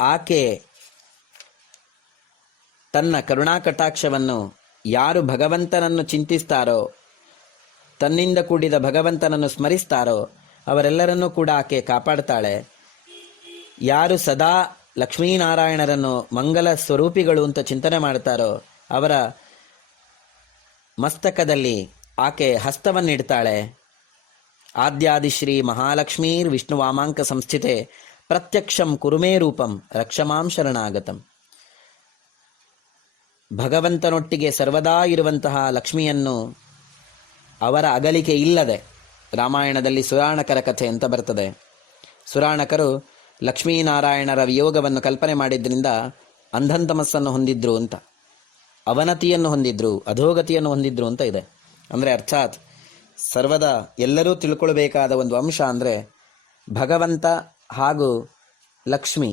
ಆಕೆ ತನ್ನ ಕರುಣಾಕಟಾಕ್ಷವನ್ನು ಯಾರು ಭಗವಂತನನ್ನು ಚಿಂತಿಸ್ತಾರೋ, ತನ್ನಿಂದ ಕೂಡಿದ ಭಗವಂತನನ್ನು ಸ್ಮರಿಸ್ತಾರೋ ಅವರೆಲ್ಲರನ್ನೂ ಕೂಡ ಆಕೆ ಕಾಪಾಡ್ತಾಳೆ. ಯಾರು ಸದಾ ಲಕ್ಷ್ಮೀನಾರಾಯಣರನ್ನು ಮಂಗಲ ಸ್ವರೂಪಿಗಳು ಅಂತ ಚಿಂತನೆ ಮಾಡ್ತಾರೋ ಅವರ ಮಸ್ತಕದಲ್ಲಿ ಆಕೆ ಹಸ್ತವನ್ನಿಡ್ತಾಳೆ. ಆದ್ಯಾದಿಶ್ರೀ ಮಹಾಲಕ್ಷ್ಮೀರ್ ವಿಷ್ಣು ವಾಮಾಂಕ ಸಂಸ್ಥಿತೆ ಪ್ರತ್ಯಕ್ಷಂ ಕುರುಮೇ ರೂಪಂ ರಕ್ಷಮಾಂ ಶರಣಾಗತಂ. ಭಗವಂತನೊಟ್ಟಿಗೆ ಸರ್ವದಾ ಇರುವಂತಹ ಲಕ್ಷ್ಮಿಯನ್ನು ಅವರ ಅಗಲಿಕೆ ಇಲ್ಲದೆ, ರಾಮಾಯಣದಲ್ಲಿ ಸುರಾಣಕರ ಕಥೆ ಅಂತ ಬರ್ತದೆ. ಸುರಾಣಕರು ಲಕ್ಷ್ಮೀನಾರಾಯಣರ ವಿಯೋಗವನ್ನು ಕಲ್ಪನೆ ಮಾಡಿದ್ರಿಂದ ಅಂಧಂತಮಸ್ಸನ್ನು ಹೊಂದಿದ್ರು ಅಂತ, ಅವನತಿಯನ್ನು ಹೊಂದಿದ್ರು, ಅಧೋಗತಿಯನ್ನು ಹೊಂದಿದ್ರು ಅಂತ ಇದೆ. ಅಂದರೆ ಅರ್ಥಾತ್ ಸರ್ವದಾ ಎಲ್ಲರೂ ತಿಳ್ಕೊಳ್ಬೇಕಾದ ಒಂದು ಅಂಶ ಅಂದರೆ ಭಗವಂತ ಹಾಗೂ ಲಕ್ಷ್ಮಿ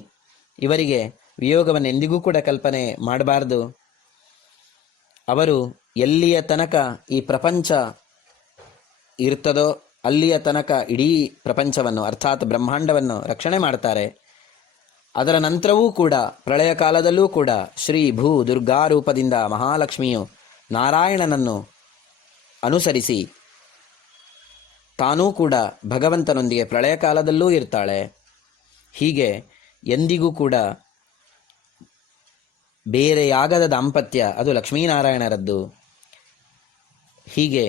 ಇವರಿಗೆ ವಿಯೋಗವನ್ನು ಎಂದಿಗೂ ಕೂಡ ಕಲ್ಪನೆ ಮಾಡಬಾರ್ದು. ಅವರು ಎಲ್ಲಿಯ ತನಕ ಈ ಪ್ರಪಂಚ ಇರ್ತದೋ ಅಲ್ಲಿಯ ತನಕ ಇಡೀ ಪ್ರಪಂಚವನ್ನು ಅರ್ಥಾತ್ ಬ್ರಹ್ಮಾಂಡವನ್ನು ರಕ್ಷಣೆ ಮಾಡ್ತಾರೆ. ಅದರ ನಂತರವೂ ಕೂಡ ಪ್ರಳಯ ಕಾಲದಲ್ಲೂ ಕೂಡ ಶ್ರೀ ಭೂ ದುರ್ಗಾ ರೂಪದಿಂದ ಮಹಾಲಕ್ಷ್ಮಿಯು ನಾರಾಯಣನನ್ನು ಅನುಸರಿಸಿ ತಾನೂ ಕೂಡ ಭಗವಂತನೊಂದಿಗೆ ಪ್ರಳಯ ಕಾಲದಲ್ಲೂ ಇರ್ತಾಳೆ. ಹೀಗೆ ಎಂದಿಗೂ ಕೂಡ ಬೇರೆಯಾಗದ ದಾಂಪತ್ಯ ಅದು ಲಕ್ಷ್ಮೀನಾರಾಯಣರದ್ದು. ಹೀಗೆ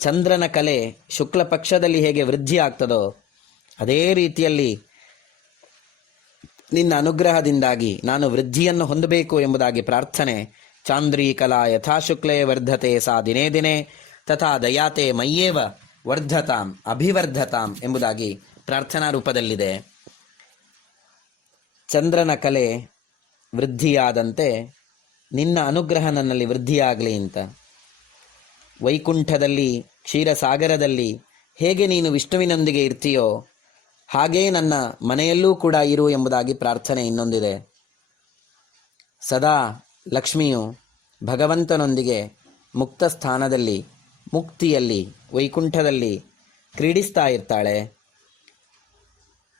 ಚಂದ್ರನ ಕಲೆ ಶುಕ್ಲ ಪಕ್ಷದಲ್ಲಿ ಹೇಗೆ ವೃದ್ಧಿ ಆಗ್ತದೋ ಅದೇ ರೀತಿಯಲ್ಲಿ ನಿನ್ನ ಅನುಗ್ರಹದಿಂದಾಗಿ ನಾನು ವೃದ್ಧಿಯನ್ನು ಹೊಂದಬೇಕು ಎಂಬುದಾಗಿ ಪ್ರಾರ್ಥನೆ. ಚಾಂದ್ರೀ ಕಲಾ ಯಥಾ ಶುಕ್ಲೇ ವರ್ಧತೆ ಸಾ ದಿನೇ ದಿನೇ ತಥಾ ದಯಾತೆ ಮಯ್ಯೇವ ವರ್ಧತಾಂ ಅಭಿವರ್ಧತಾಂ ಎಂಬುದಾಗಿ ಪ್ರಾರ್ಥನಾ ರೂಪದಲ್ಲಿದೆ. ಚಂದ್ರನ ಕಲೆ ವೃದ್ಧಿಯಾದಂತೆ ನಿನ್ನ ಅನುಗ್ರಹ ನನ್ನಲ್ಲಿ ವೃದ್ಧಿಯಾಗಲಿ ಅಂತ. ವೈಕುಂಠದಲ್ಲಿ, ಕ್ಷೀರಸಾಗರದಲ್ಲಿ ಹೇಗೆ ನೀನು ವಿಷ್ಣುವಿನೊಂದಿಗೆ ಇರ್ತೀಯೋ ಹಾಗೇ ನನ್ನ ಮನೆಯಲ್ಲೂ ಕೂಡ ಇರು ಎಂಬುದಾಗಿ ಪ್ರಾರ್ಥನೆ ಇನ್ನೊಂದಿದೆ. ಸದಾ ಲಕ್ಷ್ಮಿಯು ಭಗವಂತನೊಂದಿಗೆ ಮುಕ್ತ ಸ್ಥಾನದಲ್ಲಿ, ಮುಕ್ತಿಯಲ್ಲಿ, ವೈಕುಂಠದಲ್ಲಿ ಕ್ರೀಡಿಸ್ತಾ ಇರ್ತಾಳೆ.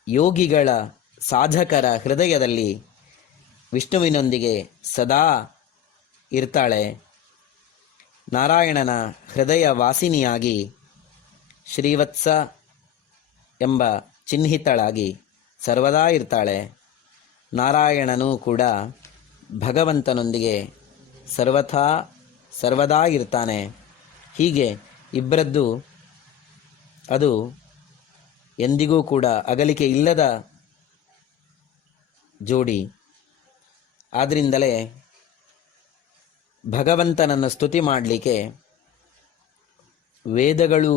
ಯೋಗಿಗಳ, ಸಾಧಕರ ಹೃದಯದಲ್ಲಿ ವಿಷ್ಣುವಿನೊಂದಿಗೆ ಸದಾ ಇರ್ತಾಳೆ. ನಾರಾಯಣನ ಹೃದಯ ವಾಸಿನಿಯಾಗಿ, ಶ್ರೀವತ್ಸ ಎಂಬ ಚಿಹ್ನಿತಳಾಗಿ ಸರ್ವದಾ ಇರ್ತಾಳೆ. ನಾರಾಯಣನೂ ಕೂಡ ಭಗವಂತನೊಂದಿಗೆ ಸರ್ವದಾ ಇರ್ತಾನೆ. ಹೀಗೆ ಇಬ್ಬರದ್ದು ಅದು ಎಂದಿಗೂ ಕೂಡ ಅಗಲಿಕೆ ಇಲ್ಲದ ಜೋಡಿ. ಆದ್ದರಿಂದಲೇ ಭಗವಂತನನ್ನು ಸ್ತುತಿ ಮಾಡಲಿಕ್ಕೆ ವೇದಗಳು,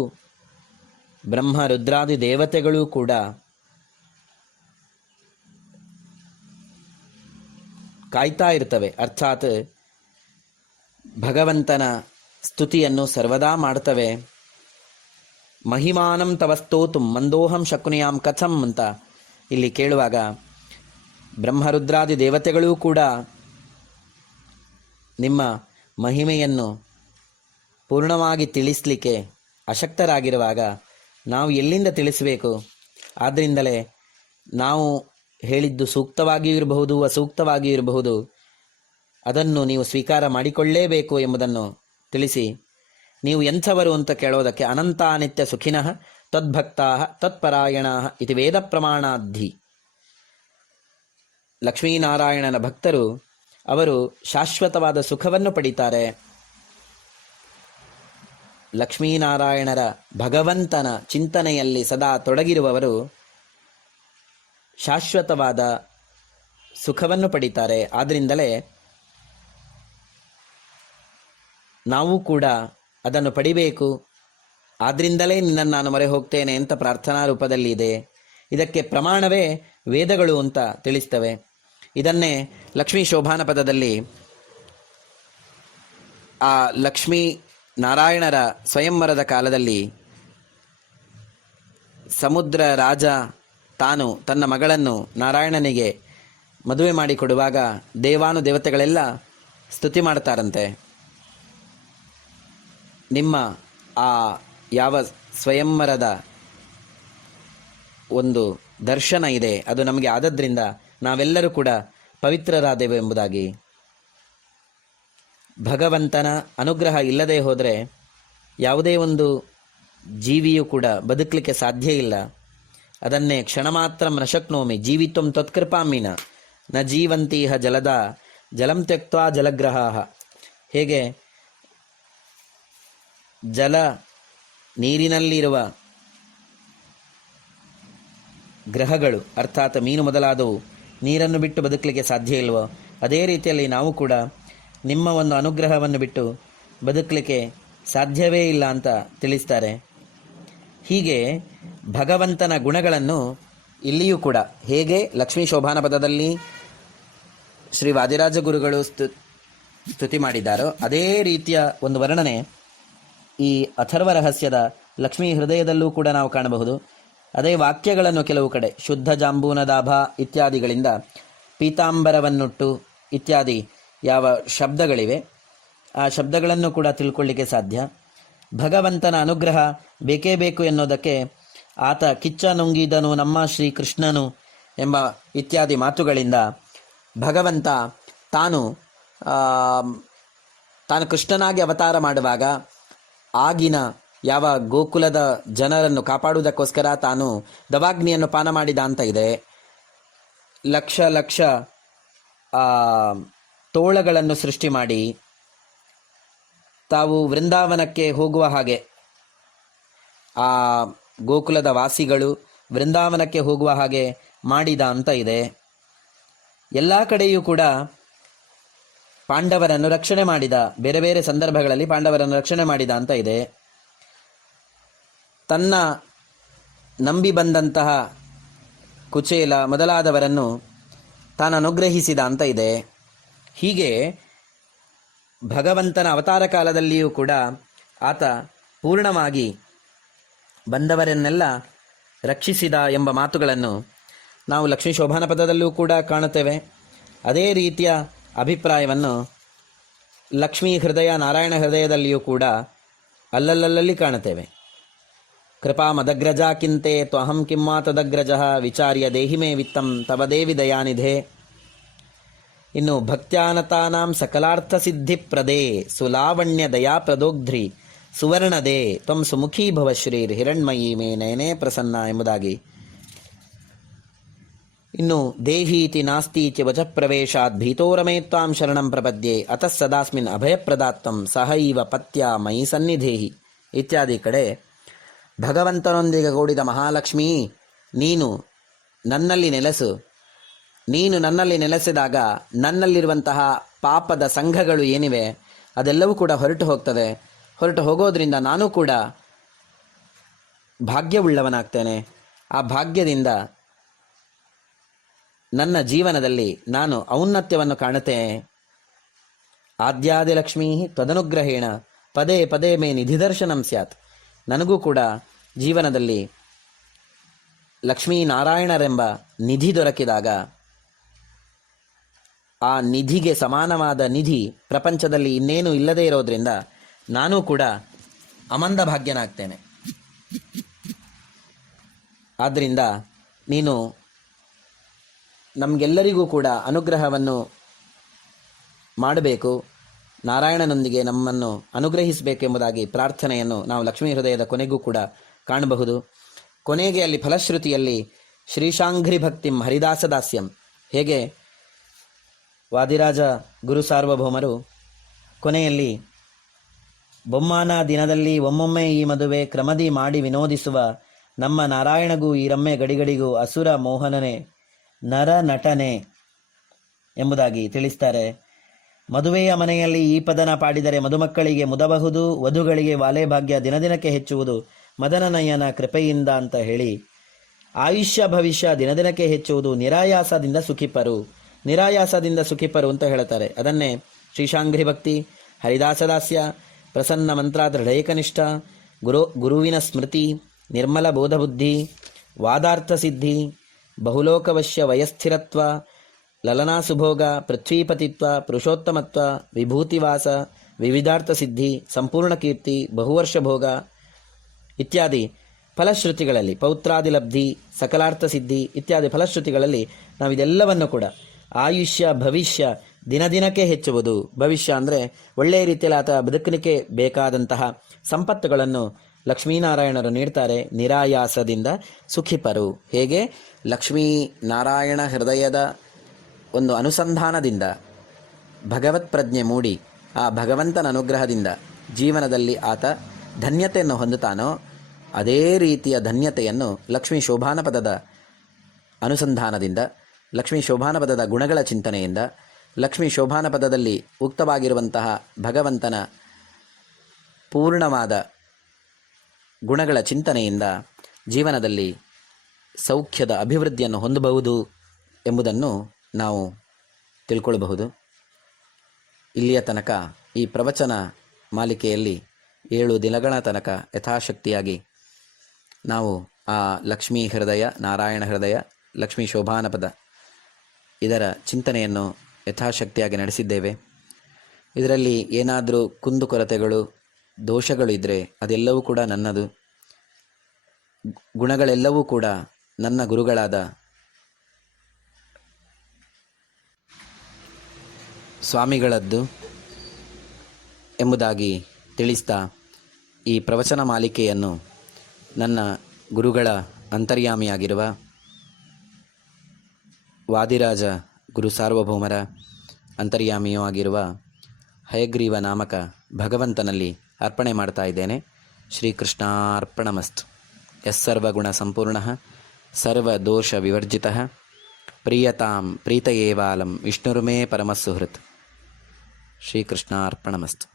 ಬ್ರಹ್ಮ ರುದ್ರಾದಿ ದೇವತೆಗಳೂ ಕೂಡ ಕಾಯ್ತಾ ಇರ್ತವೆ. ಅರ್ಥಾತ್ ಭಗವಂತನ ಸ್ತುತಿಯನ್ನು ಸರ್ವದಾ ಮಾಡ್ತವೆ. ಮಹಿಮಾನಂ ತವ ಸ್ತೋತುಂ ಮಂದೋಹಂ ಶಕುನಿಯಾಂ ಕಥಂ ಅಂತ ಇಲ್ಲಿ ಕೇಳುವಾಗ ಬ್ರಹ್ಮರುದ್ರಾದಿ ದೇವತೆಗಳೂ ಕೂಡ ನಿಮ್ಮ ಮಹಿಮೆಯನ್ನು ಪೂರ್ಣವಾಗಿ ತಿಳಿಸಲಿಕ್ಕೆ ಅಶಕ್ತರಾಗಿರುವಾಗ ನಾವು ಎಲ್ಲಿಂದ ತಿಳಿಸಬೇಕು? ಆದ್ದರಿಂದಲೇ ನಾವು ಹೇಳಿದ್ದು ಸೂಕ್ತವಾಗಿಯೂ ಇರಬಹುದು, ಅಸೂಕ್ತವಾಗಿಯೂ ಇರಬಹುದು, ಅದನ್ನು ನೀವು ಸ್ವೀಕಾರ ಮಾಡಿಕೊಳ್ಳೇಬೇಕು ಎಂಬುದನ್ನು ತಿಳಿಸಿ. ನೀವು ಎಂಥವರು ಅಂತ ಕೇಳೋದಕ್ಕೆ ಅನಂತಾನಿತ್ಯ ಸುಖಿನಃ ತದ್ಭಕ್ತಾ ತತ್ಪರಾಯಣಾ ಇತಿ ವೇದ ಪ್ರಮಾಣಾಧಿ. ಲಕ್ಷ್ಮೀನಾರಾಯಣನ ಭಕ್ತರು ಅವರು ಶಾಶ್ವತವಾದ ಸುಖವನ್ನು ಪಡೀತಾರೆ. ಲಕ್ಷ್ಮೀನಾರಾಯಣರ ಭಗವಂತನ ಚಿಂತನೆಯಲ್ಲಿ ಸದಾ ತೊಡಗಿರುವವರು ಶಾಶ್ವತವಾದ ಸುಖವನ್ನು ಪಡೀತಾರೆ. ಆದ್ದರಿಂದಲೇ ನಾವು ಕೂಡ ಅದನ್ನು ಪಡಿಬೇಕು. ಆದ್ದರಿಂದಲೇ ನಿನ್ನನ್ನು ನಾನು ಮೊರೆ ಹೋಗ್ತೇನೆ ಅಂತ ಪ್ರಾರ್ಥನಾ ರೂಪದಲ್ಲಿ ಇದೆ. ಇದಕ್ಕೆ ಪ್ರಮಾಣವೇ ವೇದಗಳು ಅಂತ ತಿಳಿಸ್ತವೆ. ಇದನ್ನೇ ಲಕ್ಷ್ಮೀ ಶೋಭಾನ ಪದದಲ್ಲಿ ಆ ಲಕ್ಷ್ಮೀ ನಾರಾಯಣರ ಸ್ವಯಂವರದ ಕಾಲದಲ್ಲಿ ಸಮುದ್ರ ರಾಜ ತಾನು ತನ್ನ ಮಗಳನ್ನು ನಾರಾಯಣನಿಗೆ ಮದುವೆ ಮಾಡಿಕೊಡುವಾಗ ದೇವಾನುದೇವತೆಗಳೆಲ್ಲ ಸ್ತುತಿ ಮಾಡ್ತಾರಂತೆ. ನಿಮ್ಮ ಆ ಯಾವ ಸ್ವಯಂವರದ ಒಂದು ದರ್ಶನ ಇದೆ ಅದು ನಮಗೆ ಆದದ್ರಿಂದ ನಾವೆಲ್ಲರೂ ಕೂಡ ಪವಿತ್ರರಾದೆವು ಎಂಬುದಾಗಿ. ಭಗವಂತನ ಅನುಗ್ರಹ ಇಲ್ಲದೆ ಹೋದರೆ ಯಾವುದೇ ಒಂದು ಜೀವಿಯೂ ಕೂಡ ಬದುಕಲಿಕ್ಕೆ ಸಾಧ್ಯ ಇಲ್ಲ. ಅದನ್ನೇ ಕ್ಷಣ ಮಾತ್ರ ನ ಶಕ್ನೋಮಿ ಜೀವಿತ್ವಂ ತ್ವತ್ಕೃಪಾಮಿನ ನ ಜೀವಂತೀಹ ಜಲದ ಜಲಂ ತ್ಯಕ್ತ್ವಾ ಜಲಗ್ರಹಾಃ. ಹೇಗೆ ಜಲ, ನೀರಿನಲ್ಲಿರುವ ಗ್ರಹಗಳು ಅರ್ಥಾತ್ ಮೀನು ಮೊದಲಾದವು ನೀರನ್ನು ಬಿಟ್ಟು ಬದುಕಲಿಕ್ಕೆ ಸಾಧ್ಯ ಇಲ್ವೋ, ಅದೇ ರೀತಿಯಲ್ಲಿ ನಾವು ಕೂಡ ನಿಮ್ಮ ಒಂದು ಅನುಗ್ರಹವನ್ನು ಬಿಟ್ಟು ಬದುಕಲಿಕ್ಕೆ ಸಾಧ್ಯವೇ ಇಲ್ಲ ಅಂತ ತಿಳಿಸ್ತಾರೆ. ಹೀಗೆ ಭಗವಂತನ ಗುಣಗಳನ್ನು ಇಲ್ಲಿಯೂ ಕೂಡ ಹೇಗೆ ಲಕ್ಷ್ಮೀ ಶೋಭಾನ ಪದದಲ್ಲಿ ಶ್ರೀ ವಾದಿರಾಜ ಗುರುಗಳು ಸ್ತುತಿ ಮಾಡಿದ್ದಾರೋ ಅದೇ ರೀತಿಯ ಒಂದು ವರ್ಣನೆ ಈ ಅಥರ್ವ ರಹಸ್ಯದ ಲಕ್ಷ್ಮೀ ಹೃದಯದಲ್ಲೂ ಕೂಡ ನಾವು ಕಾಣಬಹುದು. ಅದೇ ವಾಕ್ಯಗಳನ್ನು ಕೆಲವು ಕಡೆ ಶುದ್ಧ ಜಾಂಬೂನದಾಭ ಇತ್ಯಾದಿಗಳಿಂದ ಪೀತಾಂಬರವನ್ನುಟ್ಟು ಇತ್ಯಾದಿ ಯಾವ ಶಬ್ದಗಳಿವೆ ಆ ಶಬ್ದಗಳನ್ನು ಕೂಡ ತಿಳ್ಕೊಳ್ಳಿಕ್ಕೆ ಸಾಧ್ಯ. ಭಗವಂತನ ಅನುಗ್ರಹ ಬೇಕೇ ಬೇಕು ಎನ್ನುವುದಕ್ಕೆ ಆತ ಕಿಚ್ಚ ನುಂಗಿದನು ನಮ್ಮ ಶ್ರೀಕೃಷ್ಣನು ಎಂಬ ಇತ್ಯಾದಿ ಮಾತುಗಳಿಂದ ಭಗವಂತ ತಾನು ಕೃಷ್ಣನಾಗಿ ಅವತಾರ ಮಾಡುವಾಗ ಆಗಿನ ಯಾವ ಗೋಕುಲದ ಜನರನ್ನು ಕಾಪಾಡುವುದಕ್ಕೋಸ್ಕರ ತಾನು ದವಾಗ್ನಿಯನ್ನು ಪಾನ ಮಾಡಿದ ಅಂತ ಇದೆ. ಲಕ್ಷ ಲಕ್ಷ ತೋಳಗಳನ್ನು ಸೃಷ್ಟಿ ಮಾಡಿ ತಾವು ವೃಂದಾವನಕ್ಕೆ ಹೋಗುವ ಹಾಗೆ ಆ ಗೋಕುಲದ ವಾಸಿಗಳು ವೃಂದಾವನಕ್ಕೆ ಹೋಗುವ ಹಾಗೆ ಮಾಡಿದ ಅಂತ ಇದೆ. ಎಲ್ಲ ಕಡೆಯೂ ಕೂಡ ಪಾಂಡವರನ್ನು ರಕ್ಷಣೆ ಮಾಡಿದ, ಬೇರೆ ಬೇರೆ ಸಂದರ್ಭಗಳಲ್ಲಿ ಪಾಂಡವರನ್ನು ರಕ್ಷಣೆ ಮಾಡಿದ ಅಂತ ಇದೆ. ತನ್ನ ನಂಬಿ ಬಂದಂತಹ ಕುಚೇಲ ಮೊದಲಾದವರನ್ನು ತಾನು ಅನುಗ್ರಹಿಸಿದ ಅಂತ ಇದೆ. ಹೀಗೆ ಭಗವಂತನ ಅವತಾರ ಕಾಲದಲ್ಲಿಯೂ ಕೂಡ ಆತ ಪೂರ್ಣವಾಗಿ ಬಂದವರನ್ನೆಲ್ಲ ರಕ್ಷಿಸಿದ ಎಂಬ ಮಾತುಗಳನ್ನು ನಾವು ಲಕ್ಷ್ಮೀ ಶೋಭಾನ ಪದದಲ್ಲೂ ಕೂಡ ಕಾಣುತ್ತೇವೆ. ಅದೇ ರೀತಿಯ ಅಭಿಪ್ರಾಯವನ್ನು ಲಕ್ಷ್ಮೀ ಹೃದಯ ನಾರಾಯಣ ಹೃದಯದಲ್ಲಿಯೂ ಕೂಡ ಅಲ್ಲಲ್ಲಲ್ಲಿ ಕಾಣುತ್ತೇವೆ. ಕೃಪಾ ಮದಗ್ರಜಾಕಿಂತೆ ತ್ವಹಂ ಕಿಮ್ಮಾ ತದಗ್ರಜ ವಿಚಾರ್ಯ ದೇಹಿಮೇ ವಿತ್ತಂ ತವ ದೇವಿ ದಯಾನಿಧೆ. ಇನ್ನು ಭಕ್ತ್ಯಾನತಾನಾಂ ಸಕಲಾರ್ಥ ಸಿದ್ಧಿ ಪ್ರದೇ ಸುಲಾವಣ್ಯ ದಯಾ ಪ್ರದೋಗ್ಧ್ರಿ ಸುವರ್ಣದೇ ತ್ವಂ ಸುಮುಖೀ ಭವ ಶ್ರೀರ್ ಹಿರಣ್ಮಯೀ ಮೇ ನಯನೇ ಪ್ರಸನ್ನ ಎಂಬುದಾಗಿ. ಇನ್ನು ದೇಹೀತಿ ನಾಸ್ತೀತಿ ವಚ ಪ್ರವೇಶಾತ್ ಭೀತೋರಮೇ ತ್ವಾಂ ಶರಣಂ ಪ್ರಪದ್ಯೆ ಅತಃ ಸದಾಸ್ಮಿನ್ ಅಭಯಪ್ರದಾತ್ವಂ ಸಹೈವ ಪತ್ಯ ಮಯಿ ಸನ್ನಿಧೇಹಿ ಇತ್ಯಾದಿ ಕಡೆ ಭಗವಂತನೊಂದಿಗೆ ಕೂಡಿದ ಮಹಾಲಕ್ಷ್ಮೀ ನೀನು ನನ್ನಲ್ಲಿ ನೆಲೆಸು. ನೀನು ನನ್ನಲ್ಲಿ ನೆಲೆಸಿದಾಗ ನನ್ನಲ್ಲಿರುವಂತಹ ಪಾಪದ ಸಂಘಗಳು ಏನಿವೆ ಅದೆಲ್ಲವೂ ಕೂಡ ಹೊರಟು ಹೋಗ್ತದೆ. ಹೊರಟು ಹೋಗೋದ್ರಿಂದ ನಾನು ಕೂಡ ಭಾಗ್ಯವುಳ್ಳವನಾಗ್ತೇನೆ. ಆ ಭಾಗ್ಯದಿಂದ ನನ್ನ ಜೀವನದಲ್ಲಿ ನಾನು ಔನ್ನತ್ಯವನ್ನು ಕಾಣುತ್ತೇನೆ. ಆದ್ಯಾದಿಲಕ್ಷ್ಮೀ ತ್ವದನುಗ್ರಹೇಣ ಪದೇ ಪದೇ ಮೇ ನಿಧಿದರ್ಶನಂ ಸ್ಯಾತ್. ನನಗೂ ಕೂಡ ಜೀವನದಲ್ಲಿ ಲಕ್ಷ್ಮೀನಾರಾಯಣರೆಂಬ ನಿಧಿ ದೊರಕಿದಾಗ ಆ ನಿಧಿಗೆ ಸಮಾನವಾದ ನಿಧಿ ಪ್ರಪಂಚದಲ್ಲಿ ಇನ್ನೇನು ಇಲ್ಲದೇ ಇರೋದ್ರಿಂದ ನಾನೂ ಕೂಡ ಅಮಂದ ಭಾಗ್ಯನಾಗ್ತೇನೆ. ಆದ್ದರಿಂದ ನೀನು ನಮಗೆಲ್ಲರಿಗೂ ಕೂಡ ಅನುಗ್ರಹವನ್ನು ಮಾಡಬೇಕು, ನಾರಾಯಣನೊಂದಿಗೆ ನಮ್ಮನ್ನು ಅನುಗ್ರಹಿಸಬೇಕೆಂಬುದಾಗಿ ಪ್ರಾರ್ಥನೆಯನ್ನು ನಾವು ಲಕ್ಷ್ಮೀ ಹೃದಯದ ಕೊನೆಗೂ ಕೂಡ ಕಾಣಬಹುದು. ಕೊನೆಗೆ ಅಲ್ಲಿ ಫಲಶ್ರುತಿಯಲ್ಲಿ ಶ್ರೀಶಾಂಘ್ರಿ ಭಕ್ತಿಂ ಹರಿದಾಸದಾಸ್ಯಂ, ಹೇಗೆ ವಾದಿರಾಜ ಗುರು ಸಾರ್ವಭೌಮರು ಕೊನೆಯಲ್ಲಿ ಬೊಮ್ಮಾನ ದಿನದಲ್ಲಿ ಒಮ್ಮೊಮ್ಮೆ ಈ ಮದುವೆ ಕ್ರಮದಿ ಮಾಡಿ ವಿನೋದಿಸುವ ನಮ್ಮ ನಾರಾಯಣಗೂ ಈ ರಮ್ಮೆ ಗಡಿಗಡಿಗೂ ಅಸುರ ಮೋಹನನೇ ನರ ನಟನೆ ಎಂಬುದಾಗಿ ತಿಳಿಸ್ತಾರೆ. ಮದುವೆಯ ಮನೆಯಲ್ಲಿ ಈ ಪದನ ಪಾಡಿದರೆ ಮದುಮಕ್ಕಳಿಗೆ ಮುದಬಹುದು, ವಧುಗಳಿಗೆ ವಾಲೆ ಭಾಗ್ಯ ದಿನದಿನಕ್ಕೆ ಹೆಚ್ಚುವುದು ಮದನನಯ್ಯನ ಕೃಪೆಯಿಂದ ಅಂತ ಹೇಳಿ ಆಯುಷ್ಯ ಭವಿಷ್ಯ ದಿನದಿನಕ್ಕೆ ಹೆಚ್ಚುವುದು ನಿರಾಯಾಸದಿಂದ ಸುಖಿಪರು, ನಿರಾಯಾಸದಿಂದ ಸುಖಿಪರು ಅಂತ ಹೇಳ್ತಾರೆ. ಅದನ್ನೇ ಶ್ರೀಶಾಂಘ್ರಿ ಭಕ್ತಿ, ಹರಿದಾಸದಾಸ್ಯ, ಪ್ರಸನ್ನ ಮಂತ್ರ ದೃಢೈಕನಿಷ್ಠ, ಗುರುವಿನ ಸ್ಮೃತಿ, ನಿರ್ಮಲ ಬೋಧಬುದ್ಧಿ, ವಾದಾರ್ಥ ಸಿದ್ಧಿ, ಬಹುಲೋಕವಶ್ಯ ವಯಸ್ಥಿರತ್ವ, ಲಲನಾ ಸುಭೋಗ, ಪೃಥ್ವೀಪತಿತ್ವ, ಪುರುಷೋತ್ತಮತ್ವ, ವಿಭೂತಿವಾಸ, ವಿವಿಧಾರ್ಥ ಸಿದ್ಧಿ, ಸಂಪೂರ್ಣ ಕೀರ್ತಿ, ಬಹುವರ್ಷ ಭೋಗ ಇತ್ಯಾದಿ ಫಲಶ್ರುತಿಗಳಲ್ಲಿ, ಪೌತ್ರಾದಿ ಲಬ್ಧಿ, ಸಕಲಾರ್ಥ ಸಿದ್ಧಿ ಇತ್ಯಾದಿ ಫಲಶ್ರುತಿಗಳಲ್ಲಿ ನಾವು ಇದೆಲ್ಲವನ್ನು ಕೂಡ ಆಯುಷ್ಯ ಭವಿಷ್ಯ ದಿನದಿನಕ್ಕೆ ಹೆಚ್ಚುವುದು, ಭವಿಷ್ಯ ಅಂದರೆ ಒಳ್ಳೆಯ ರೀತಿಯಲ್ಲಿ ಆತ ಬದುಕಲಿಕ್ಕೆ ಬೇಕಾದಂತಹ ಸಂಪತ್ತುಗಳನ್ನು ಲಕ್ಷ್ಮೀನಾರಾಯಣರು ನೀಡ್ತಾರೆ. ನಿರಾಯಾಸದಿಂದ ಸುಖಿಪರು, ಹೇಗೆ ಲಕ್ಷ್ಮೀನಾರಾಯಣ ಹೃದಯದ ಒಂದು ಅನುಸಂಧಾನದಿಂದ ಭಗವತ್ ಪ್ರಜ್ಞೆ ಮೂಡಿ ಆ ಭಗವಂತನ ಅನುಗ್ರಹದಿಂದ ಜೀವನದಲ್ಲಿ ಆತ ಧನ್ಯತೆಯನ್ನು ಹೊಂದುತ್ತಾನೋ ಅದೇ ರೀತಿಯ ಧನ್ಯತೆಯನ್ನು ಲಕ್ಷ್ಮೀ ಶೋಭಾನ ಪದದ ಅನುಸಂಧಾನದಿಂದ, ಲಕ್ಷ್ಮೀ ಶೋಭಾನ ಪದದ ಗುಣಗಳ ಚಿಂತನೆಯಿಂದ, ಲಕ್ಷ್ಮೀ ಶೋಭಾನ ಪದದಲ್ಲಿ ಉಕ್ತವಾಗಿರುವಂತಹ ಭಗವಂತನ ಪೂರ್ಣವಾದ ಗುಣಗಳ ಚಿಂತನೆಯಿಂದ ಜೀವನದಲ್ಲಿ ಸೌಖ್ಯದ ಅಭಿವೃದ್ಧಿಯನ್ನು ಹೊಂದಬಹುದು ಎಂಬುದನ್ನು ನಾವು ತಿಳ್ಕೊಳ್ಳಬಹುದು. ಇಲ್ಲಿಯ ತನಕ ಈ ಪ್ರವಚನ ಮಾಲಿಕೆಯಲ್ಲಿ 7 ದಿನಗಳ ತನಕ ಯಥಾಶಕ್ತಿಯಾಗಿ ನಾವು ಆ ಲಕ್ಷ್ಮೀ ಹೃದಯ, ನಾರಾಯಣ ಹೃದಯ, ಲಕ್ಷ್ಮೀ ಶೋಭಾನಪದ ಇದರ ಚಿಂತನೆಯನ್ನು ಯಥಾಶಕ್ತಿಯಾಗಿ ನಡೆಸಿದ್ದೇವೆ. ಇದರಲ್ಲಿ ಏನಾದರೂ ಕುಂದುಕೊರತೆಗಳು, ದೋಷಗಳು ಇದ್ದರೆ ಅದೆಲ್ಲವೂ ಕೂಡ ನನ್ನದು, ಗುಣಗಳೆಲ್ಲವೂ ಕೂಡ ನನ್ನ ಗುರುಗಳಾದ ಸ್ವಾಮಿಗಳದ್ದು ಎಂಬುದಾಗಿ ತಿಳಿಸ್ತಾ ಈ ಪ್ರವಚನ ಮಾಲಿಕೆಯನ್ನು ನನ್ನ ಗುರುಗಳ ಅಂತರ್ಯಾಮಿಯಾಗಿರುವ ವಾದಿರಾಜ ಗುರು ಸಾರ್ವಭೌಮರ ಅಂತರ್ಯಾಮಿಯೂ ಆಗಿರುವ ಹಯಗ್ರೀವ ನಾಮಕ ಭಗವಂತನಲ್ಲಿ ಅರ್ಪಣೆ ಮಾಡ್ತಾ ಇದ್ದೇನೆ. ಶ್ರೀಕೃಷ್ಣಾರ್ಪಣಮಸ್ತು. ಯಸ್ಸರ್ವಗುಣ ಸಂಪೂರ್ಣಃ ಸರ್ವದೋಷ ವಿವರ್ಜಿತಃ ಪ್ರಿಯತಾಂ ಪ್ರೀತಯೇವಾಲಂ ವಿಷ್ಣುರ್ಮೇ ಪರಮಸುಹೃತ್. ಶ್ರೀಕೃಷ್ಣಾರ್ಪಣಮಸ್ತು.